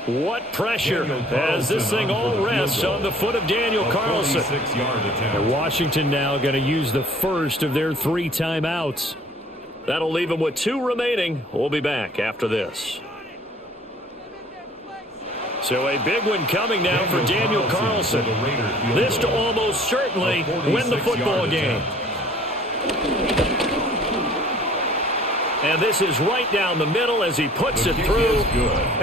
What pressure as this thing all rests on the foot of Daniel Carlson. And Washington now going to use the first of their 3 timeouts. That'll leave them with 2 remaining. We'll be back after this. So a big one coming now for Daniel Carlson. This to almost certainly win the football game. And this is right down the middle as he puts it through.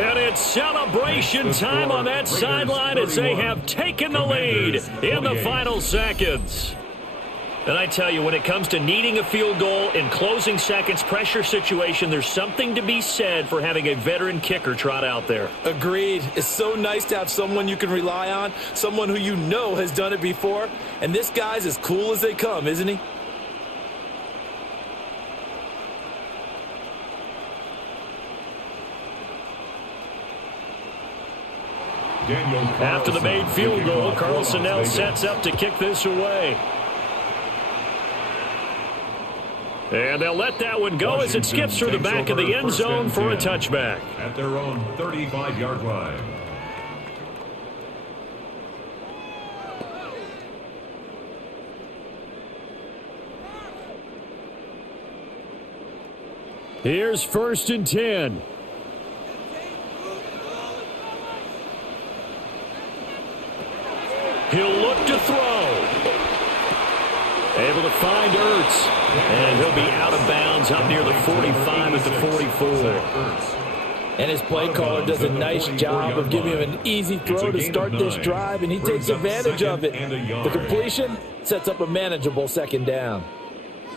And it's celebration time on that sideline as they have taken the lead in the final seconds. And I tell you, when it comes to needing a field goal in closing seconds pressure situation, there's something to be said for having a veteran kicker trot out there. Agreed. It's so nice to have someone you can rely on, someone who you know has done it before. And this guy's as cool as they come, isn't he? After the made field goal, Carlson now sets up to kick this away. And they'll let that one go as it skips through the back of the end zone for a touchback. At their own 35-yard line. Here's 1st and 10. He'll look to throw. Able to find Ertz. And he'll be out of bounds up near the 45 at the 44. And his play caller does a nice job of giving him an easy throw to start this drive, and he takes advantage of it. The completion sets up a manageable 2nd down.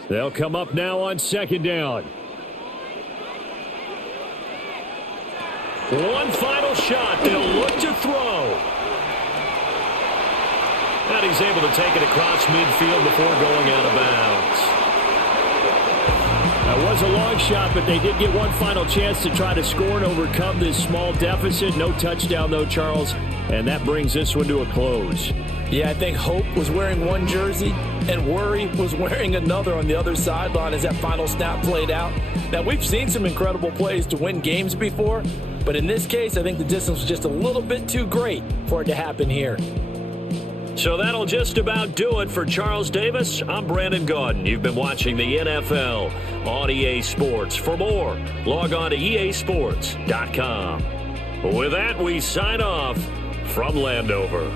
They'll come up now on 2nd down. One final shot. They'll look to throw. And he's able to take it across midfield before going out of bounds. That was a long shot, but they did get one final chance to try to score and overcome this small deficit. No touchdown, though, Charles, and that brings this one to a close. Yeah, I think Hope was wearing one jersey and Worry was wearing another on the other sideline as that final snap played out. Now, we've seen some incredible plays to win games before, but in this case, I think the distance was just a little bit too great for it to happen here. So that'll just about do it for Charles Davis. I'm Brandon Gaudin. You've been watching the NFL on EA Sports. For more, log on to easports.com. With that, we sign off from Landover.